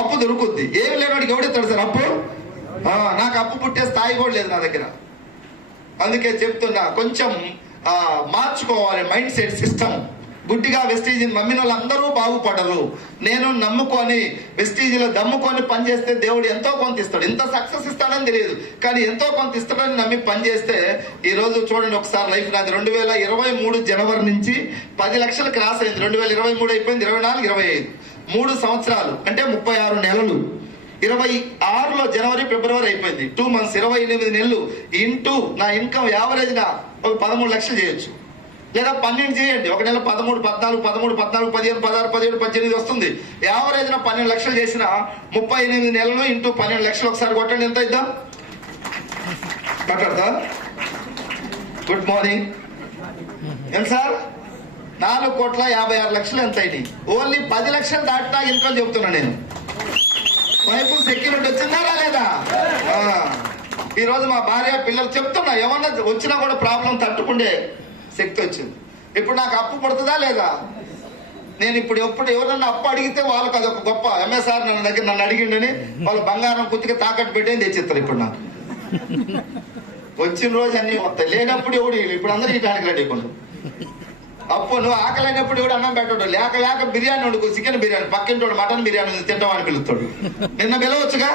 అప్పు దొరుకుద్ది. ఏమి లేనివాడికి ఎవడెత్తాడు సార్ అప్పు? నాకు అప్పు పుట్టే స్థాయి కూడా లేదు నా దగ్గర. అందుకే చెప్తున్నా, కొంచెం మార్చుకోవాలి మైండ్ సెట్ సిస్టమ్. గుడ్డిగా వెస్టీజీని నమ్మిన వాళ్ళందరూ బాగుపడరు. నేను నమ్ముకొని వెస్టీజీలో దమ్ముకొని పనిచేస్తే దేవుడు ఎంతో కొంత ఇస్తాడు. ఇంత సక్సెస్ ఇస్తాడని తెలియదు, కానీ ఎంతో కొంత ఇస్తాడని నమ్మి పనిచేస్తే ఈ రోజు చూడండి ఒకసారి లైఫ్ నాది. 2023 జనవరి నుంచి 10 లక్షలు క్రాస్ అయింది. 2023 అయిపోయింది, 24, 25 3 సంవత్సరాలు అంటే 36 నెలలు. 26లో జనవరి ఫిబ్రవరి అయిపోయింది, 2 months, 28 నెలలు ఇంటూ నా ఇన్కమ్ యావరేజ్ గా ఒక 13 లక్షలు చేయొచ్చు, లేదా 12 చేయండి. ఒక నెల 13, 14, 13, 14, 15, 16, 17, 18 వస్తుంది. యావరేజ్ నా 12 లక్షలు చేసిన 38 నెలలు ఇంటూ 12 లక్షలు ఒకసారి కొట్టండి, ఎంత ఇద్దాం? కట్టడతా? Good morning. ఎంత సార్? 4,56,00,000 ఎంత అయినాయి? ఓన్లీ 10 లక్షలు దాటినా ఇన్కమ్ చెబుతున్నా నేను. వైపు సెక్యూరిటీ వచ్చిందా లేదా? ఈ రోజు మా భార్య పిల్లలు చెప్తున్నా, ఏమన్నా వచ్చినా కూడా ప్రాబ్లం తట్టుకుండే శక్తి వచ్చింది. ఇప్పుడు నాకు అప్పు పడుతుందా లేదా? నేను ఇప్పుడు ఎవరన్నా అప్పు అడిగితే వాళ్ళకి అదొక గొప్ప. ఎంఎస్ఆర్ నన్ను అడిగిండని వాళ్ళు బంగారం కుత్తికి తాకట్టు పెట్టి తెచ్చిస్తారు. ఇప్పుడు నాకు వచ్చిన రోజు అన్ని వస్తాయి, లేనప్పుడు ఎవడు. ఇప్పుడు అందరూ ఇటానికి రెడీ కొండు. అప్పు నువ్వు ఆకలి అయినప్పుడు కూడా అన్నం పెట్టాడు, లేక బిర్యానీ వండుకో, చికెన్ బిర్యానీ, పక్కింటోడు మటన్ బిర్యానీ తింటామని పిలుస్తాడు. నిన్న పిలవచ్చుగా,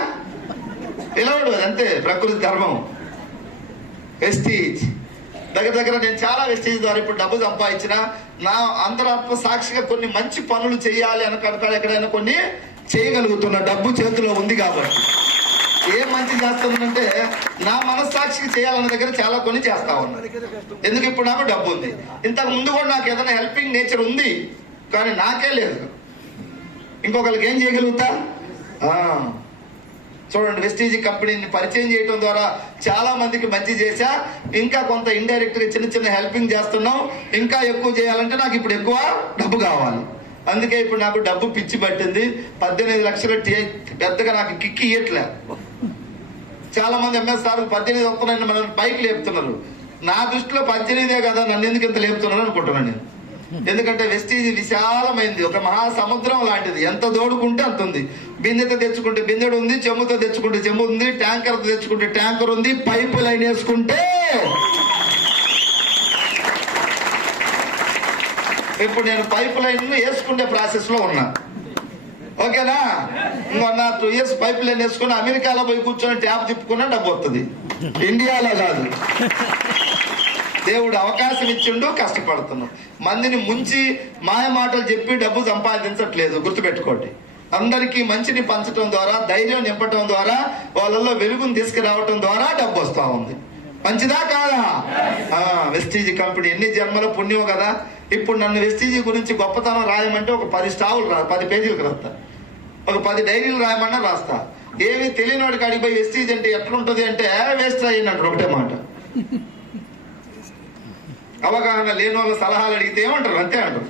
పిలవడు. అంతే ప్రకృతి ధర్మం. వెస్టీజ్ దగ్గర దగ్గర నేను చాలా వెస్టేజ్ ద్వారా ఇప్పుడు డబ్బు సంపాదించిన, నా అంతరాత్మ సాక్షిగా కొన్ని మంచి పనులు చేయాలి అని ఎక్కడైనా కొన్ని చేయగలుగుతున్నా, డబ్బు చేతిలో ఉంది కాబట్టి. ఏం మంచి చేస్తుందంటే నా మనస్సాక్షికి చేయాలన్న దగ్గర చాలా కొన్ని చేస్తా ఉన్నా. ఎందుకు? ఇప్పుడు నాకు డబ్బు ఉంది. ఇంతకు ముందు కూడా నాకు ఏదైనా హెల్పింగ్ నేచర్ ఉంది, కానీ నాకే లేదు. ఇంకొకరికి ఏం చేయగలుగుతా? చూడండి, వెస్టీజ్ కంపెనీని పరిచయం చేయడం ద్వారా చాలా మందికి మంచి చేశా. ఇంకా కొంత ఇండైరెక్ట్ గా చిన్న చిన్న హెల్పింగ్ చేస్తున్నాం. ఇంకా ఎక్కువ చేయాలంటే నాకు ఇప్పుడు ఎక్కువ డబ్బు కావాలి. అందుకే ఇప్పుడు నాకు డబ్బు పిచ్చి పట్టింది. 18 లక్షలు పెద్దగా నాకు కిక్కి ఇయ్యట్లే. చాలా మంది ఎంఎస్ఆర్ 18 వస్తున్నాయని మనం పైకి లేపుతున్నారు. నా దృష్టిలో 18 కదా, నన్ను ఎందుకు ఇంత లేపుతున్నారు అనుకుంటున్నాను నేను. ఎందుకంటే వెస్టీజ్ విశాలమైంది, ఒక మహాసముద్రం లాంటిది. ఎంత దోడుకుంటే అంత ఉంది. బిందెతో తెచ్చుకుంటే బిందెడు ఉంది, చెంబుతో తెచ్చుకుంటే చెంబు ఉంది, ట్యాంకర్తో తెచ్చుకుంటే ట్యాంకర్ ఉంది, పైపు లైన్ వేసుకుంటే. ఇప్పుడు నేను పైప్ లైన్ వేసుకునే ప్రాసెస్ లో ఉన్నా. ఓకేనా? ఇంకొన్న 2 years పైప్ లైన్ వేసుకుని అమెరికాలో పోయి కూర్చొని ట్యాప్ తిప్పుకున్నా డబ్బు వస్తుంది. ఇండియాలో కాదు. దేవుడు అవకాశం ఇచ్చిండు, కష్టపడుతున్నాం. మందిని ముంచి మాయ మాటలు చెప్పి డబ్బు సంపాదించట్లేదు, గుర్తుపెట్టుకోండి. అందరికీ మంచిని పంచడం ద్వారా, ధైర్యం నింపటం ద్వారా, వాళ్ళల్లో వెలుగుని తీసుకురావటం ద్వారా డబ్బు వస్తా ఉంది. మంచిదా కాదా? వెస్టీజ్ కంపెనీ ఎన్ని జన్మల పుణ్యం కదా. ఇప్పుడు నన్ను వెస్టీజ్ గురించి గొప్పతనం రాయమంటే ఒక 10 స్టావులు 10 పేజీలకు రాస్తా, ఒక 10 డైరీలు రాయమన్నా రాస్తా. ఏమి తెలియని వాడికి అడిగిపోయి వెస్టీజ్ అంటే ఎట్లుంటది అంటే వేస్ట్ అయ్యిందంటారు, ఒకటే మాట. అవగాహన లేని వాళ్ళ సలహాలు అడిగితే ఏమంటారు? అంతే అంటారు.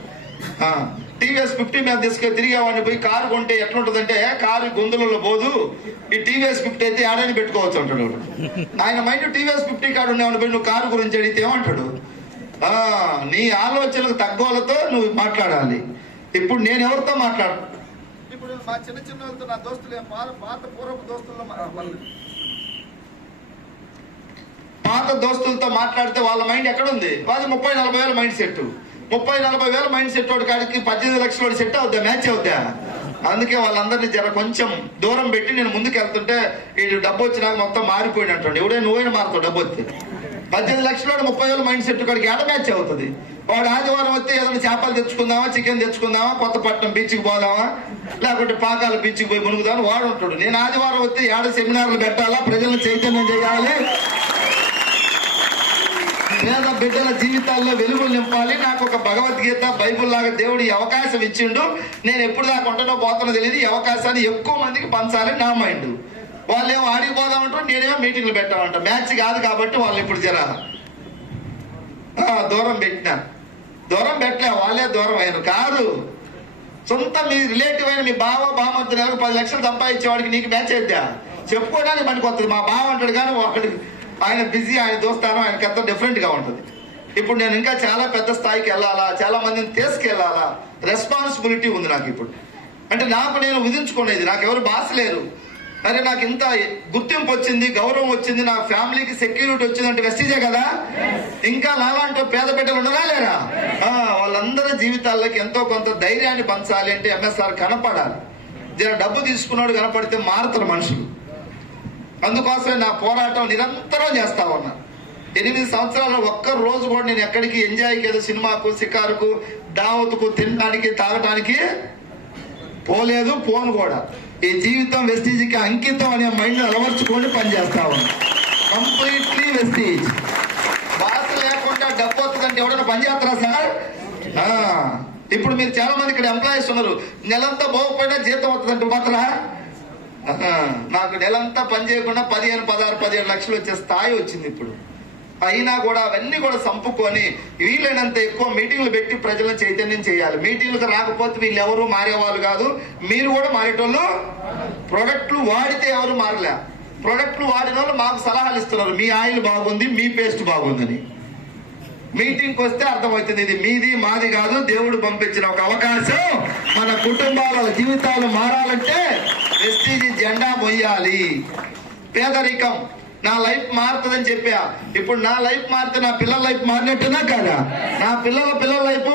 టీవీఎస్ 50 మీద తీసుకొని తిరిగేవాడిని పోయి కారు కొంటే ఎట్లుంటదంటే, కారు గొంతులలో పోదు, ఈ టీవీఎస్ 50 అయితే ఆడని పెట్టుకోవచ్చు అంటాడు. ఆయన మైండ్ టీవీఎస్ 50 కాడు ఉండేవాడిని పోయి నువ్వు కారు గురించి అడిగితే ఏమంటాడు? నీ ఆలోచనలకు తగ్గోళ్ళతో నువ్వు మాట్లాడాలి. ఇప్పుడు నేను ఎవరితో మాట్లాడు? ఇప్పుడు మా చిన్న చిన్న వాళ్ళతో, నా దోస్తులు, పాత దోస్తులతో మాట్లాడితే వాళ్ళ మైండ్ ఎక్కడుంది? వాళ్ళది 30-40 వేల మైండ్ సెట్. 30-40 వేల మైండ్ సెట్ వాడి కాడికి 18 లక్షల సెట్ అవుద్దా? మ్యాచ్ అవుద్దా? అందుకే వాళ్ళందరినీ జర కొంచెం దూరం పెట్టి నేను ముందుకు వెళ్తుంటే వీడు డబ్బు వచ్చినాక మొత్తం మారిపోయినట్టు. ఎవడే నువ్వైనా మారుతావు డబ్బు వస్తే. 18 లక్షల 30 వేల మైండ్ సెట్ కాడికి ఏడ మ్యాచ్ అవుతుంది? వాడు ఆదివారం వస్తే ఏదైనా చేపలు తెచ్చుకుందామా, చికెన్ తెచ్చుకుందామా, కొత్తపట్నం బీచ్కి పోదామా, లేకపోతే పాకాల బీచ్కి పోయి మునుగుదామని వాడు ఉంటాడు. నేను ఆదివారం వస్తే ఏడ సెమినార్లు పెట్టాలా, ప్రజలను చైతన్యం చేయాలి, పేద బిడ్డల జీవితాల్లో వెలుగులు నింపాలి. నాకు ఒక భగవద్గీత, బైబుల్ లాగా దేవుడు ఈ అవకాశం ఇచ్చిండు. నేను ఎప్పుడు దాకా ఉంటుందో పోతున్నా తెలియదు. ఈ అవకాశాన్ని ఎక్కువ మందికి పంచాలి నా మైండ్. వాళ్ళేమో ఆడికి పోదామంటారు, నేనేమో మీటింగ్లు పెట్టామంట. మ్యాచ్ కాదు కాబట్టి వాళ్ళు ఇప్పుడు జర దూరం పెట్టినా. దూరం పెట్టలే, వాళ్ళే దూరం అయినారు. కాదు, సొంత మీ రిలేటివ్ అయిన మీ బావ బామర్ది నెలకు 10 లక్షలు సంపాదించేవాడికి నీకు మ్యాచ్ అయిద్దా? చెప్పుకోవడానికి మనకి వస్తుంది. మా బావ అంటాడు కానీ ఒకటి ఆయన బిజీ, ఆయన దోస్తాను ఆయనకి ఎంతో డిఫరెంట్ గా ఉంటుంది. ఇప్పుడు నేను ఇంకా చాలా పెద్ద స్థాయికి వెళ్ళాలా, చాలా మందిని తీసుకెళ్లాలా, రెస్పాన్సిబిలిటీ ఉంది నాకు ఇప్పుడు. అంటే నాకు నేను విధించుకునేది, నాకు ఎవరు బాస్ లేరు. అరే నాకు ఇంత గుర్తింపు వచ్చింది, గౌరవం వచ్చింది, నా ఫ్యామిలీకి సెక్యూరిటీ వచ్చింది అంటే వెస్టీజే కదా. ఇంకా నాలాంటి పేద బిడ్డలు ఉన్నారా లేరా? వాళ్ళందరి జీవితాల్లోకి ఎంతో కొంత ధైర్యాన్ని పంచాలి అంటే ఎంఎస్ఆర్ కనపడాలి. జర డబ్బు తీసుకున్నాడు కనపడితే మారుతారు మనుషులు. అందుకోసమే నా పోరాటం నిరంతరం చేస్తా ఉన్నా. 8 సంవత్సరాలు ఒక్క రోజు కూడా నేను ఎక్కడికి ఎంజాయ్కి, ఏదో సినిమాకు, షికారుకు, దావత్కు, తినడానికి, తాగటానికి పోలేదు, పోను కూడా. ఈ జీవితం వెస్టీజ్కి అంకితం అనే మైండ్ అలవర్చుకొని పనిచేస్తా ఉన్నా. Completely Vestige. బాస్ లేకుండా డబ్బు వస్తుందంటే ఎవరైనా పనిచేస్తారా సార్? ఇప్పుడు మీరు చాలా మంది ఇక్కడ ఎంప్లాయీస్ ఉన్నారు, నెలంతా పోకపోయినా జీతం వస్తుందంటే పోతారా? నాకు నెలంతా పని చేయకుండా 15-16-17 లక్షలు వచ్చే స్థాయి వచ్చింది ఇప్పుడు. అయినా కూడా అవన్నీ కూడా సంపుకొని వీలైనంత ఎక్కువ మీటింగ్లు పెట్టి ప్రజలను చైతన్యం చేయాలి. మీటింగ్లకు రాకపోతే వీళ్ళు ఎవరు మారేవాళ్ళు కాదు, మీరు కూడా మారేటోళ్ళు. ప్రొడక్ట్లు వాడితే ఎవరు మారలే. ప్రొడక్ట్లు వాడిన వాళ్ళు మాకు సలహాలు ఇస్తున్నారు, మీ ఆయిల్ బాగుంది, మీ పేస్ట్ బాగుందని. మీటింగ్కి వస్తే అర్థమవుతుంది ఇది మీది మాది కాదు, దేవుడు పంపించిన ఒక అవకాశం. మన కుటుంబాల జీవితాలు మారాలంటే వెస్టీజ్ జెండా మొయ్యాలి. పేదరికం నా లైఫ్ మారుతుందని చెప్పా. ఇప్పుడు నా లైఫ్ మారితే నా పిల్లల లైఫ్ మారినట్టున్నా కదా? నా పిల్లల లైఫ్,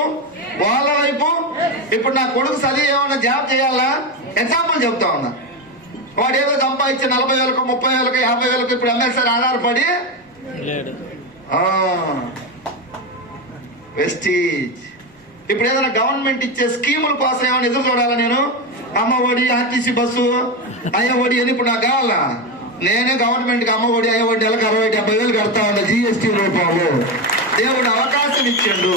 వాళ్ళ లైఫ్. ఇప్పుడు నా కొడుకు చదివి ఏమన్నా జాబ్ చేయాలా? ఎగ్జాంపుల్ చెప్తా ఉన్నా. వాడు ఏదో సంపాదించి 40,000కు, 30,000కు, 50,000కు ఇప్పుడు ఎంఎస్ఆర్ ఆధారపడి వెస్టీజ్. ఇప్పుడు ఏదైనా గవర్నమెంట్ ఇచ్చే స్కీముల కోసం ఏమైనా ఎదురు చూడాలా నేను? అమ్మ ఒడి, ఆర్టీసీ బస్సు, అయ్య ఒడి అని ఇప్పుడు నాకు కావాలా? నేనే గవర్నమెంట్కి అమ్మ ఒడి, అయ్య ఒడి నెలకు 60-70 కడతా ఉన్నా GST రూపంలో. దేవుడు అవకాశం ఇచ్చిండు.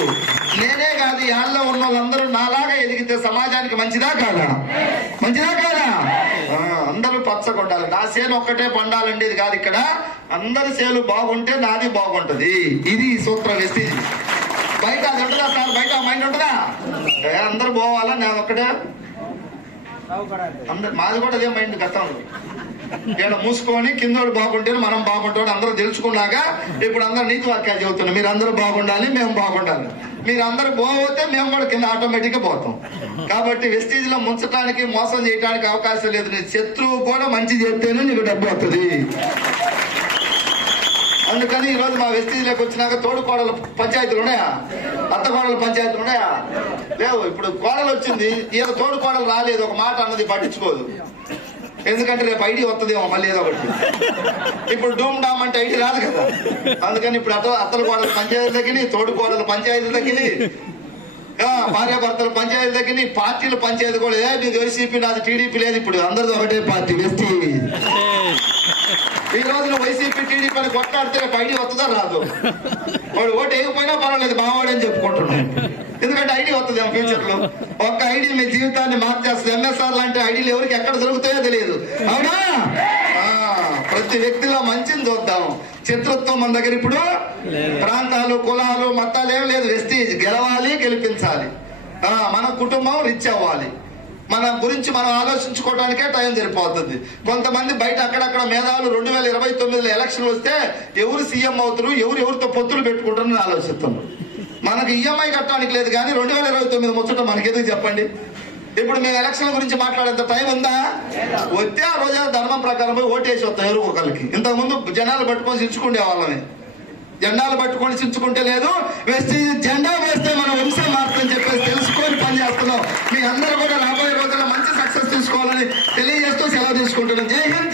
నేనే కాదు, యాళ్ళలో ఉన్న వాళ్ళందరూ నాలాగా ఎదిగితే సమాజానికి మంచిదా కాదా? మంచిదా కాదా? అందరూ పచ్చగొట్టాలి. నా సేను ఒక్కటే పండాలండి ఇది కాదు. ఇక్కడ అందరి సేలు బాగుంటే నాది బాగుంటది. ఇది సూత్రం వెస్టీజ్. బయట అది ఉంటుందా సార్? బయట మైండ్ ఉంటుందా? అందరు పోవాలా, నేను ఒక్కటే? అందరు మాది కూడా అదే మైండ్. గతంలో ఇక్కడ మూసుకొని కిందోడు బాగుంటే మనం బాగుంటాడు అందరూ తెలుసుకున్నాక ఇప్పుడు అందరూ నీతి వాక్యాలు చెబుతున్నాం. మీరు అందరూ బాగుండాలి, మేము బాగుండాలి. మీరు అందరూ పోతే మేము కూడా కింద ఆటోమేటిక్గా పోతాం. కాబట్టి వెస్టీజ్ లో ముంచడానికి, మోసం చేయడానికి అవకాశం లేదు. నీ శత్రువు కూడా మంచి చేస్తేనే నీకు డబ్బు వస్తుంది. అందుకని ఈరోజు మా వెస్టీజ్లోకి వచ్చినాక తోడు కోడల పంచాయతీలు ఉన్నాయా? అత్త కోడల పంచాయతీలు ఉన్నాయా? లేవు. ఇప్పుడు కోడలు వచ్చింది, ఈయన తోడు కోడలు రాలేదు, ఒక మాట అన్నది పట్టించుకోదు. ఎందుకంటే రేపు ఐడి వస్తుందేమో మళ్ళీ ఏదో ఒకటి. ఇప్పుడు డూమ్ డామ్ అంటే ఐడి రాదు కదా. అందుకని ఇప్పుడు అత్తల కోడల పంచాయతీ తగ్గినాయి, తోడు కోడల పంచాయతీ తగ్గినాయి, భార్యాభర్తల పంచాయతీ తగ్గినాయి, పార్టీల పంచాయతీ కూడా. నీది వైసీపీ, నాది టీడీపీ లేదు. ఇప్పుడు అందరిది ఒకటే పార్టీ వెస్టీజ్. ఈ రోజున వైసీపీ టీడీపీ అని కొట్లాడితే రేపు ఐడి వస్తుందా రాదు? వాడు ఓటు వేయకపోయినా పర్వాలేదు, మావాడు అని చెప్పుకుంటున్నాడు. ఎందుకంటే ఐడి వస్తుంది ఫ్యూచర్ లో. ఒక్క ఐడి మీ జీవితాన్ని మార్చేస్తుంది. MSR లాంటి ఐడీలు ఎవరికి ఎక్కడ దొరుకుతాయో తెలియదు. అవునా? ప్రతి వ్యక్తిలో మంచిని చూద్దాం. శత్రుత్వం మన దగ్గర ఇప్పుడు ప్రాంతాలు, కులాలు, మతాలు ఏం లేదు. వెస్టీజ్ గెలవాలి, గెలిపించాలి. మన కుటుంబం రిచ్ అవ్వాలి. మన గురించి మనం ఆలోచించుకోవడానికే టైం సరిపోతుంది. కొంతమంది బయట అక్కడక్కడ మేధావులు 2029లో ఎలక్షన్ వస్తే ఎవరు సీఎం అవుతారు, ఎవరితో పొత్తులు పెట్టుకుంటారని ఆలోచిస్తున్నారు. మనకు EMI కట్టడానికి లేదు కానీ 2029 ముచ్చట మనకెందుకు చెప్పండి? ఇప్పుడు మేము ఎలక్షన్ గురించి మాట్లాడేంత టైం ఉందా? వస్తే ఆ రోజు ధర్మం ప్రకారం పోయి ఓటేసి వస్తాం ఎవరు ఒకరికి. ఇంతకుముందు జనాలు పట్టుకొని చించుకుండే వాళ్ళని, జెండాలు పట్టుకొని చించుకుంటే లేదు. వెస్టీజ్ జెండా వేస్తే మన వంశం మారుతుందని చెప్పేసి తెలుసుకొని పనిచేస్తున్నాం. మీ అందరూ కూడా రాబోయే రోజుల్లో మంచి సక్సెస్ తీసుకోవాలని తెలియజేస్తూ సెలవు తీసుకుంటున్నాం. జై హింద్.